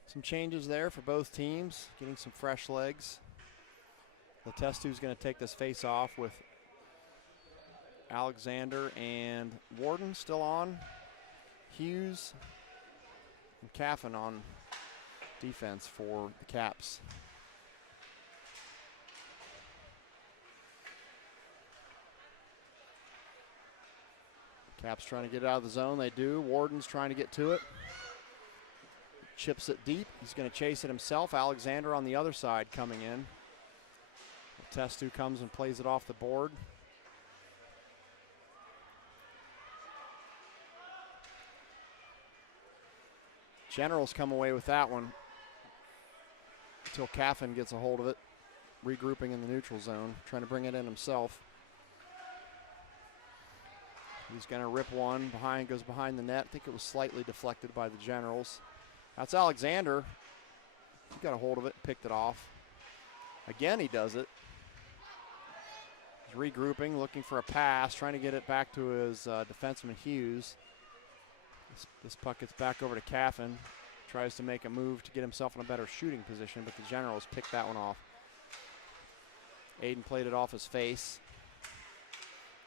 Some changes there for both teams, getting some fresh legs. Letestu's going to take this face-off with Alexander and Warden still on. Hughes and Caffin on defense for the Caps. Caps trying to get out of the zone. They do. Warden's trying to get to it. Chips it deep. He's going to chase it himself. Alexander on the other side coming in. Letestu comes and plays it off the board. Generals come away with that one until Caffin gets a hold of it, regrouping in the neutral zone, trying to bring it in himself. He's going to rip one behind, goes behind the net. I think it was slightly deflected by the Generals. That's Alexander. He got a hold of it, picked it off. Again, he does it. He's regrouping, looking for a pass, trying to get it back to his defenseman Hughes. This puck gets back over to Caffin. Tries to make a move to get himself in a better shooting position, but the Generals picked that one off. Aiden played it off his face.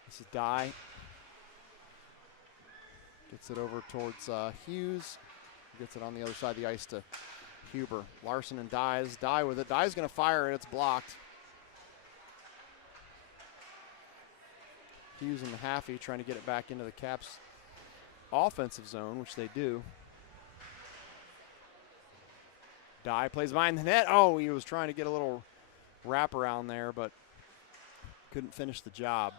This is Dye. Gets it over towards Hughes. Gets it on the other side of the ice to Huber. Larson and Dye's. Dye with it. Dye's going to fire it. It's blocked. Hughes and Mahaffey trying to get it back into the Caps offensive zone, which they do. Dye plays behind the net. Oh, he was trying to get a little wrap around there, but couldn't finish the job.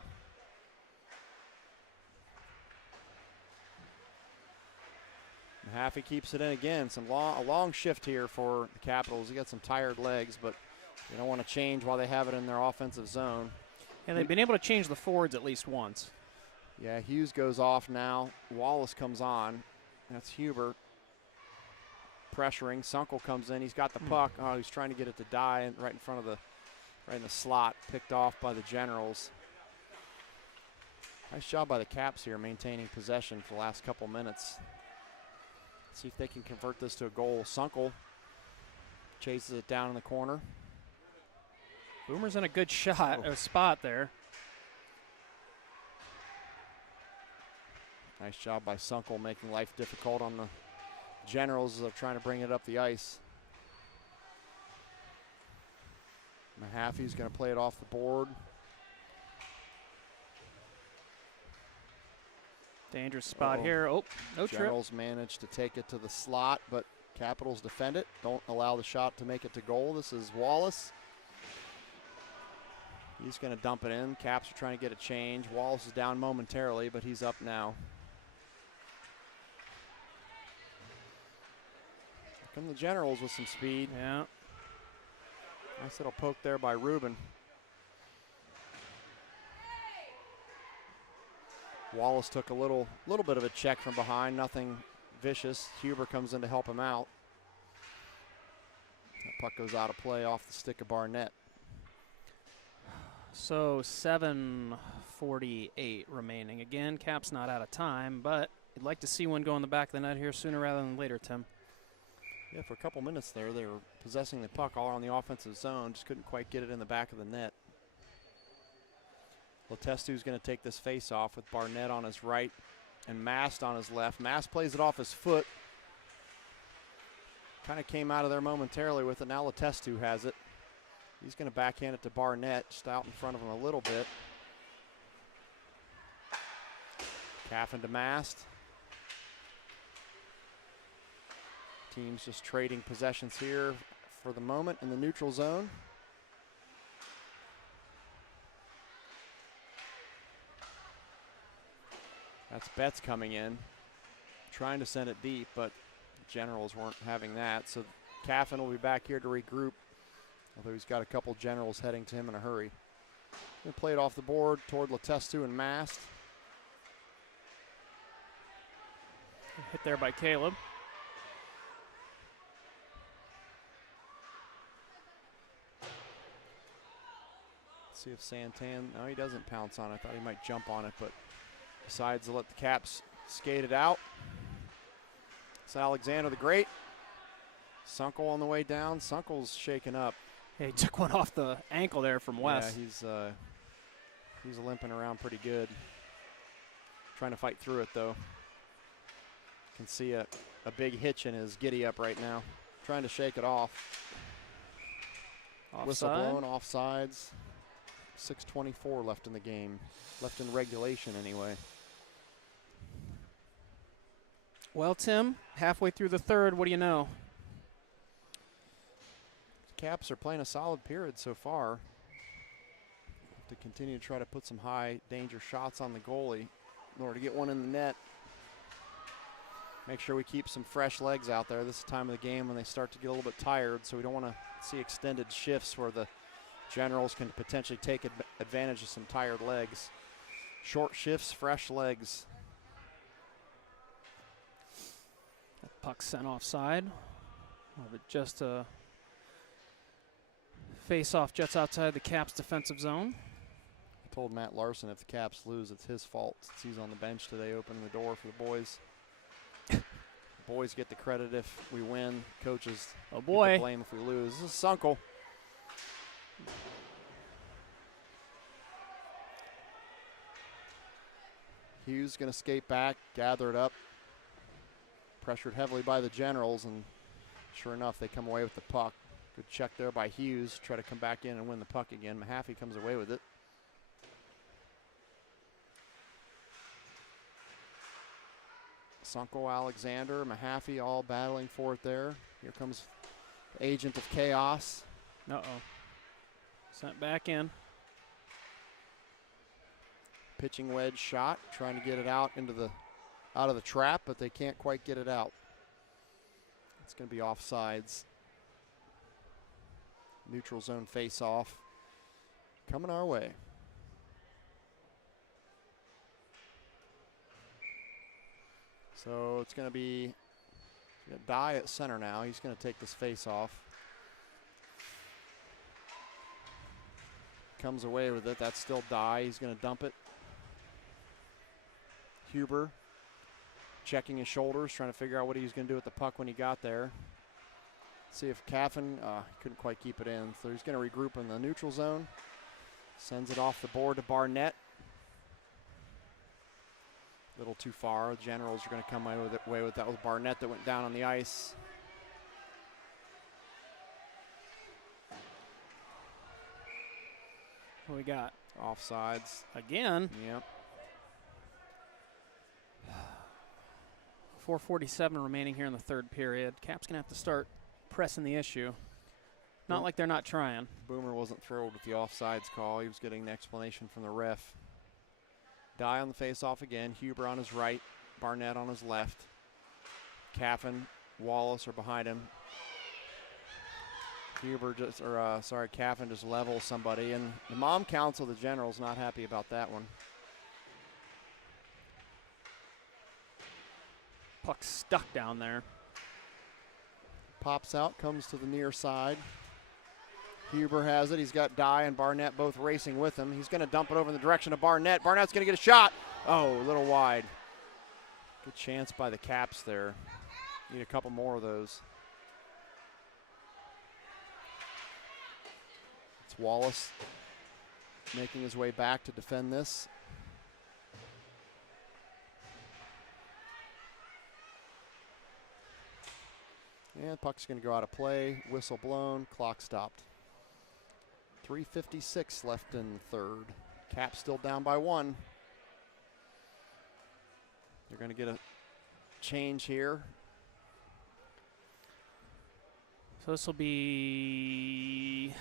Mahaffey keeps it in again. A long shift here for the Capitals. They got some tired legs, but they don't want to change while they have it in their offensive zone. And they've been able to change the forwards at least once. Yeah, Hughes goes off now. Wallace comes on. That's Huber pressuring. Sunkel comes in. He's got the puck. Oh, he's trying to get it to Dye right in front of right in the slot. Picked off by the Generals. Nice job by the Caps here, maintaining possession for the last couple minutes. Let's see if they can convert this to a goal. Sunkel chases it down in the corner. Boomer's in a good spot there. Nice job by Sunkel, making life difficult on the Generals as they're trying to bring it up the ice. Mahaffey's going to play it off the board. Dangerous spot here. Oh, no trip. Generals managed to take it to the slot, but Capitals defend it. Don't allow the shot to make it to goal. This is Wallace. He's going to dump it in. Caps are trying to get a change. Wallace is down momentarily, but he's up now. Here come the Generals with some speed. Yeah. Nice little poke there by Rubin. Wallace took a little bit of a check from behind, nothing vicious. Huber comes in to help him out. That puck goes out of play off the stick of Barnett. So 7:48 remaining. Again, Cap's not out of time, but you'd like to see one go in the back of the net here sooner rather than later, Tim. Yeah, for a couple minutes there, they were possessing the puck all on the offensive zone, just couldn't quite get it in the back of the net. Letestu's going to take this face-off with Barnett on his right and Mast on his left. Mast plays it off his foot. Kind of came out of there momentarily with it. Now Letestu has it. He's going to backhand it to Barnett, just out in front of him a little bit. Caffin to Mast. Teams just trading possessions here for the moment in the neutral zone. That's Betts coming in, trying to send it deep, but the Generals weren't having that. So Caffin will be back here to regroup, although he's got a couple Generals heading to him in a hurry. They play it off the board toward Letestu and Mast. Hit there by Caleb. See if Santan, no, he doesn't pounce on it. I thought he might jump on it, but decides to let the Caps skate it out. It's Alexander the Great. Sunkel on the way down. Sunkel's shaken up. Hey, he took one off the ankle there from West. Yeah, he's limping around pretty good. Trying to fight through it, though. Can see a big hitch in his giddy up right now. Trying to shake it off. Offside. Whistle blown, offsides. 6:24 left in the game. Left in regulation, anyway. Well, Tim, halfway through the third, what do you know? Caps are playing a solid period so far. Have to continue to try to put some high danger shots on the goalie in order to get one in the net. Make sure we keep some fresh legs out there. This is the time of the game when they start to get a little bit tired, so we don't want to see extended shifts where the Generals can potentially take advantage of some tired legs. Short shifts, fresh legs. That puck sent offside. But just a face-off jets outside the Caps defensive zone. I told Matt Larson if the Caps lose, it's his fault since he's on the bench today opening the door for the boys. Boys get the credit if we win. Coaches get the blame if we lose. This is Sunkel. Hughes going to skate back, gather it up. Pressured heavily by the Generals, and sure enough, they come away with the puck. Good check there by Hughes. Try to come back in and win the puck again. Mahaffey comes away with it. Sunkel, Alexander, Mahaffey all battling for it there. Here comes the agent of chaos. Uh-oh. Sent back in. Pitching wedge shot, trying to get it out of the trap, but they can't quite get it out. It's going to be offsides. Neutral zone face-off coming our way. So it's going to be Dye at center now. He's going to take this face-off. Comes away with it. That's still Dye. He's going to dump it. Huber checking his shoulders, trying to figure out what he was going to do with the puck when he got there. See if Caffin couldn't quite keep it in. So he's going to regroup in the neutral zone. Sends it off the board to Barnett. A little too far. The Generals are going to come away with that. Was Barnett that went down on the ice. What we got? Offsides. Again. Yep. 4:47 remaining here in the third period. Cap's going to have to start pressing the issue. Not like they're not trying. Boomer wasn't thrilled with the offsides call. He was getting an explanation from the ref. Dye on the face-off again. Huber on his right. Barnett on his left. Caffin, Wallace are behind him. Caffin just levels somebody. And the mom council, the General's not happy about that one. Puck stuck down there. Pops out, comes to the near side. Huber has it. He's got Dye and Barnett both racing with him. He's going to dump it over in the direction of Barnett. Barnett's going to get a shot. Oh, a little wide. Good chance by the Caps there. Need a couple more of those. It's Wallace making his way back to defend this. And puck's going to go out of play. Whistle blown. Clock stopped. 3:56 left in the third. Caps still down by 1. They're going to get a change here. So this will be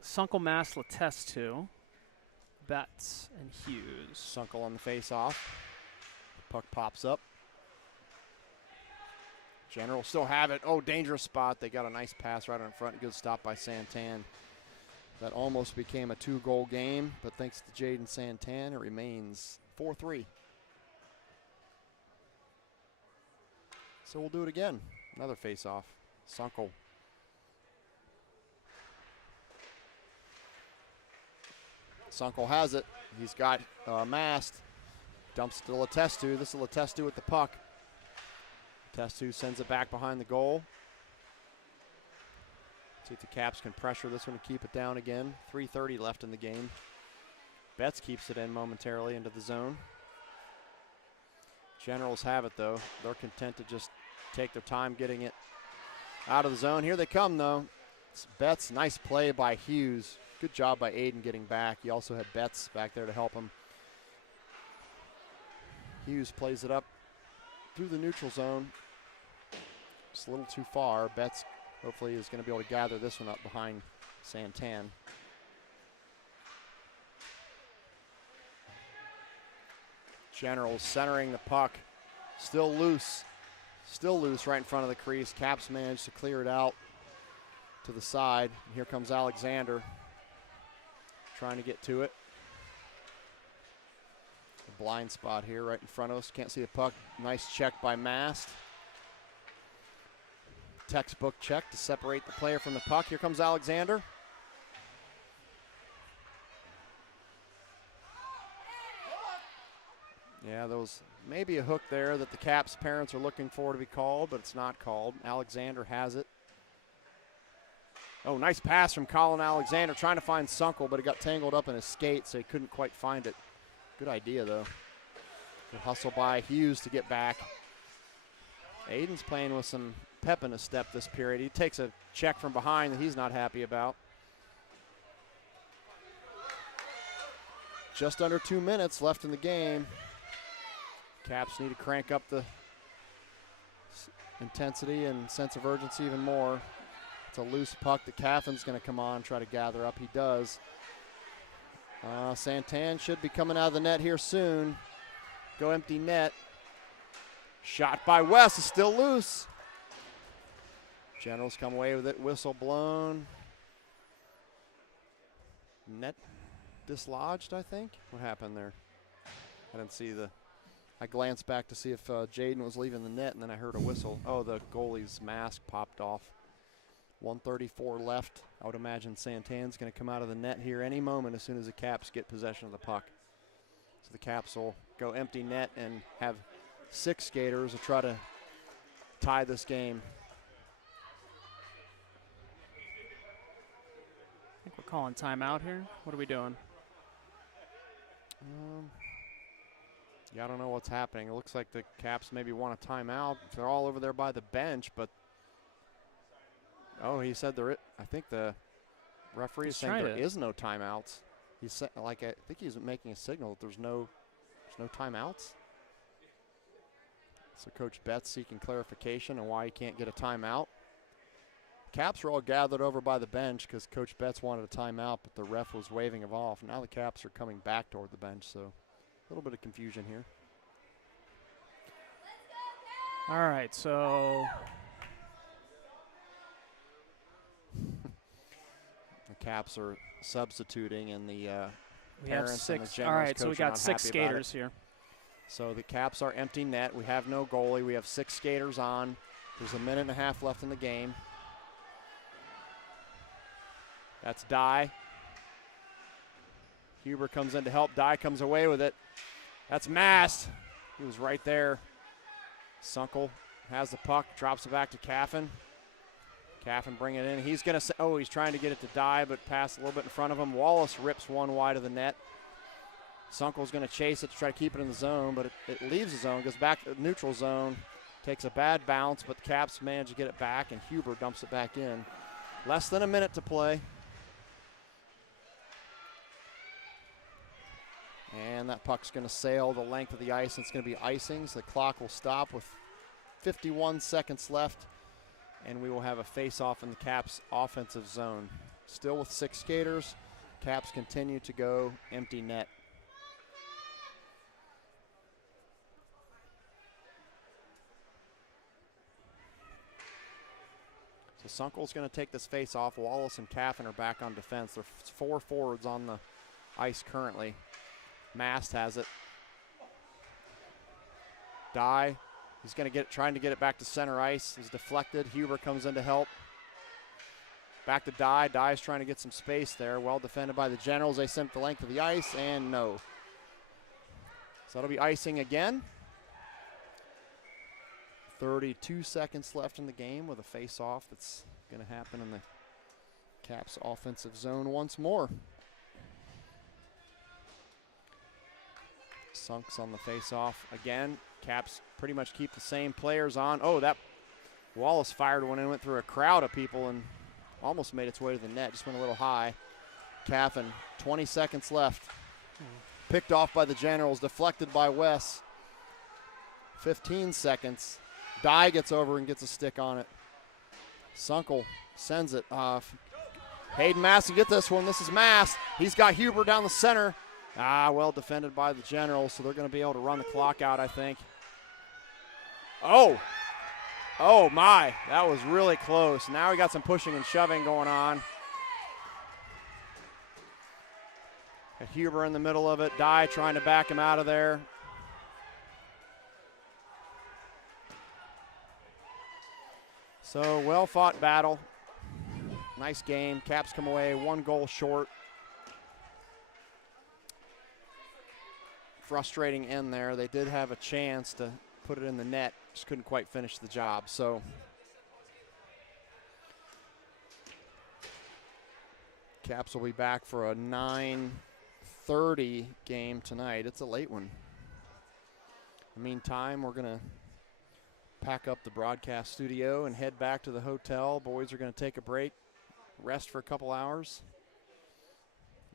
Sunkel, Mass, Letestu, Betts, and Hughes. Sunkel on the face-off. Puck pops up. General still have it. Oh, dangerous spot. They got a nice pass right in front. Good stop by Santan. That almost became a 2-goal game, but thanks to Jaden Santan, it remains 4-3. So we'll do it again. Another face-off. Sunkel. Sunkel has it. He's got Mast. Dumps to Letestu. This is Letestu with the puck. Letestu sends it back behind the goal. See if the Caps can pressure this one to keep it down again. 3:30 left in the game. Betts keeps it in momentarily into the zone. Generals have it, though. They're content to just take their time getting it out of the zone. Here they come, though. It's Betts. Nice play by Hughes. Good job by Aiden getting back. He also had Betts back there to help him. Hughes plays it up through the neutral zone. Just a little too far. Betts hopefully is going to be able to gather this one up behind Santan. Generals centering the puck. Still loose. Still loose right in front of the crease. Caps managed to clear it out to the side. And here comes Alexander trying to get to it. A blind spot here right in front of us. Can't see the puck. Nice check by Mast. Textbook check to separate the player from the puck. Here comes Alexander. Yeah, there was maybe a hook there that the Caps parents are looking for to be called, but it's not called. Alexander has it. Oh, nice pass from Colin Alexander trying to find Sunkel, but it got tangled up in his skate, so he couldn't quite find it. Good idea, though. Good hustle by Hughes to get back. Aiden's playing with some pep in his step this period. He takes a check from behind that he's not happy about. Just under 2 minutes left in the game. Caps need to crank up the intensity and sense of urgency even more. It's a loose puck that Caffin's going to come on, try to gather up. He does. Santan should be coming out of the net here soon. Go empty net. Shot by West is still loose. Generals come away with it. Whistle blown. Net dislodged, I think. What happened there? I didn't see the. I glanced back to see if Jaden was leaving the net, and then I heard a whistle. Oh, the goalie's mask popped off. 1:34 left. I would imagine Santan's going to come out of the net here any moment as soon as the Caps get possession of the puck. So the Caps will go empty net and have 6 skaters to try to tie this game. I think we're calling timeout here. What are we doing? Yeah, I don't know what's happening. It looks like the Caps maybe want a timeout. They're all over there by the bench, but oh, he said there. I think the referee is saying there is no timeouts. He's like, I think he's making a signal that there's no timeouts. So Coach Betts seeking clarification on why he can't get a timeout. Caps are all gathered over by the bench because Coach Betts wanted a timeout, but the ref was waving it off. Now the Caps are coming back toward the bench, so a little bit of confusion here. All right, so the Caps are substituting, and the we have parents and the six. Generals All right, so we coach are got not 6 happy about it. skaters here. So the Caps are empty net. We have no goalie. We have 6 skaters on. There's a minute and a half left in the game. That's Dye. Huber comes in to help. Dye comes away with it. That's Mast. He was right there. Sunkel has the puck, drops it back to Caffin. Caffin bring it in. He's going to say, oh, he's trying to get it to Dye, but pass a little bit in front of him. Wallace rips one wide of the net. Sunkel's going to chase it to try to keep it in the zone, but it leaves the zone, goes back to the neutral zone, takes a bad bounce, but the Caps manage to get it back, and Huber dumps it back in. Less than a minute to play. And that puck's going to sail the length of the ice, and it's going to be icing, so the clock will stop with 51 seconds left, and we will have a face-off in the Caps' offensive zone. Still with 6 skaters, Caps continue to go empty net. So Sunkel's going to take this face-off. Wallace and Caffin are back on defense. There's 4 forwards on the ice currently. Mast has it. Dye, he's going to trying to get it back to center ice. He's deflected. Huber comes in to help. Back to Dye. Dye's trying to get some space there. Well defended by the Generals. They sent the length of the ice, and no. So that'll be icing again. 32 seconds left in the game with a face-off that's going to happen in the Caps offensive zone once more. Sunks on the face-off again. Caps pretty much keep the same players on. Oh, that Wallace fired one and went through a crowd of people and almost made its way to the net. Just went a little high. Caffin, 20 seconds left. Picked off by the Generals, deflected by Wes. 15 seconds. Dye gets over and gets a stick on it. Sunkel sends it off. Hayden Mast can get this one. This is Mast. He's got Huber down the center. Well defended by the Generals, so they're going to be able to run the clock out, I think. Oh my, that was really close. Now we got some pushing and shoving going on. Got Huber in the middle of it. Dye trying to back him out of there. So well-fought battle. Nice game. Caps come away 1 goal short. Frustrating end there. They did have a chance to put it in the net, just couldn't quite finish the job. So Caps will be back for a 9:30 game tonight. It's a late one. In the meantime, we're going to pack up the broadcast studio and head back to the hotel. Boys are going to take a break, rest for a couple hours.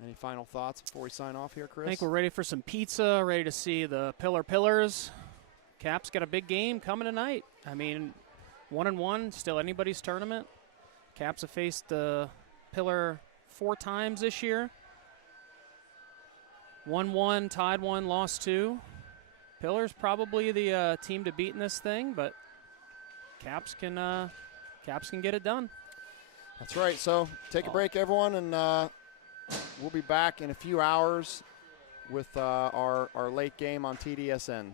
Any final thoughts before we sign off here, Chris? I think we're ready for some pizza, ready to see the Pillars. Caps got a big game coming tonight. I mean, 1-1, still anybody's tournament. Caps have faced the Pillar 4 times this year. 1-1, tied 1, lost 2. Pillars probably the team to beat in this thing, but Caps can get it done. That's right. So take a break, everyone, and we'll be back in a few hours with our late game on TDSN.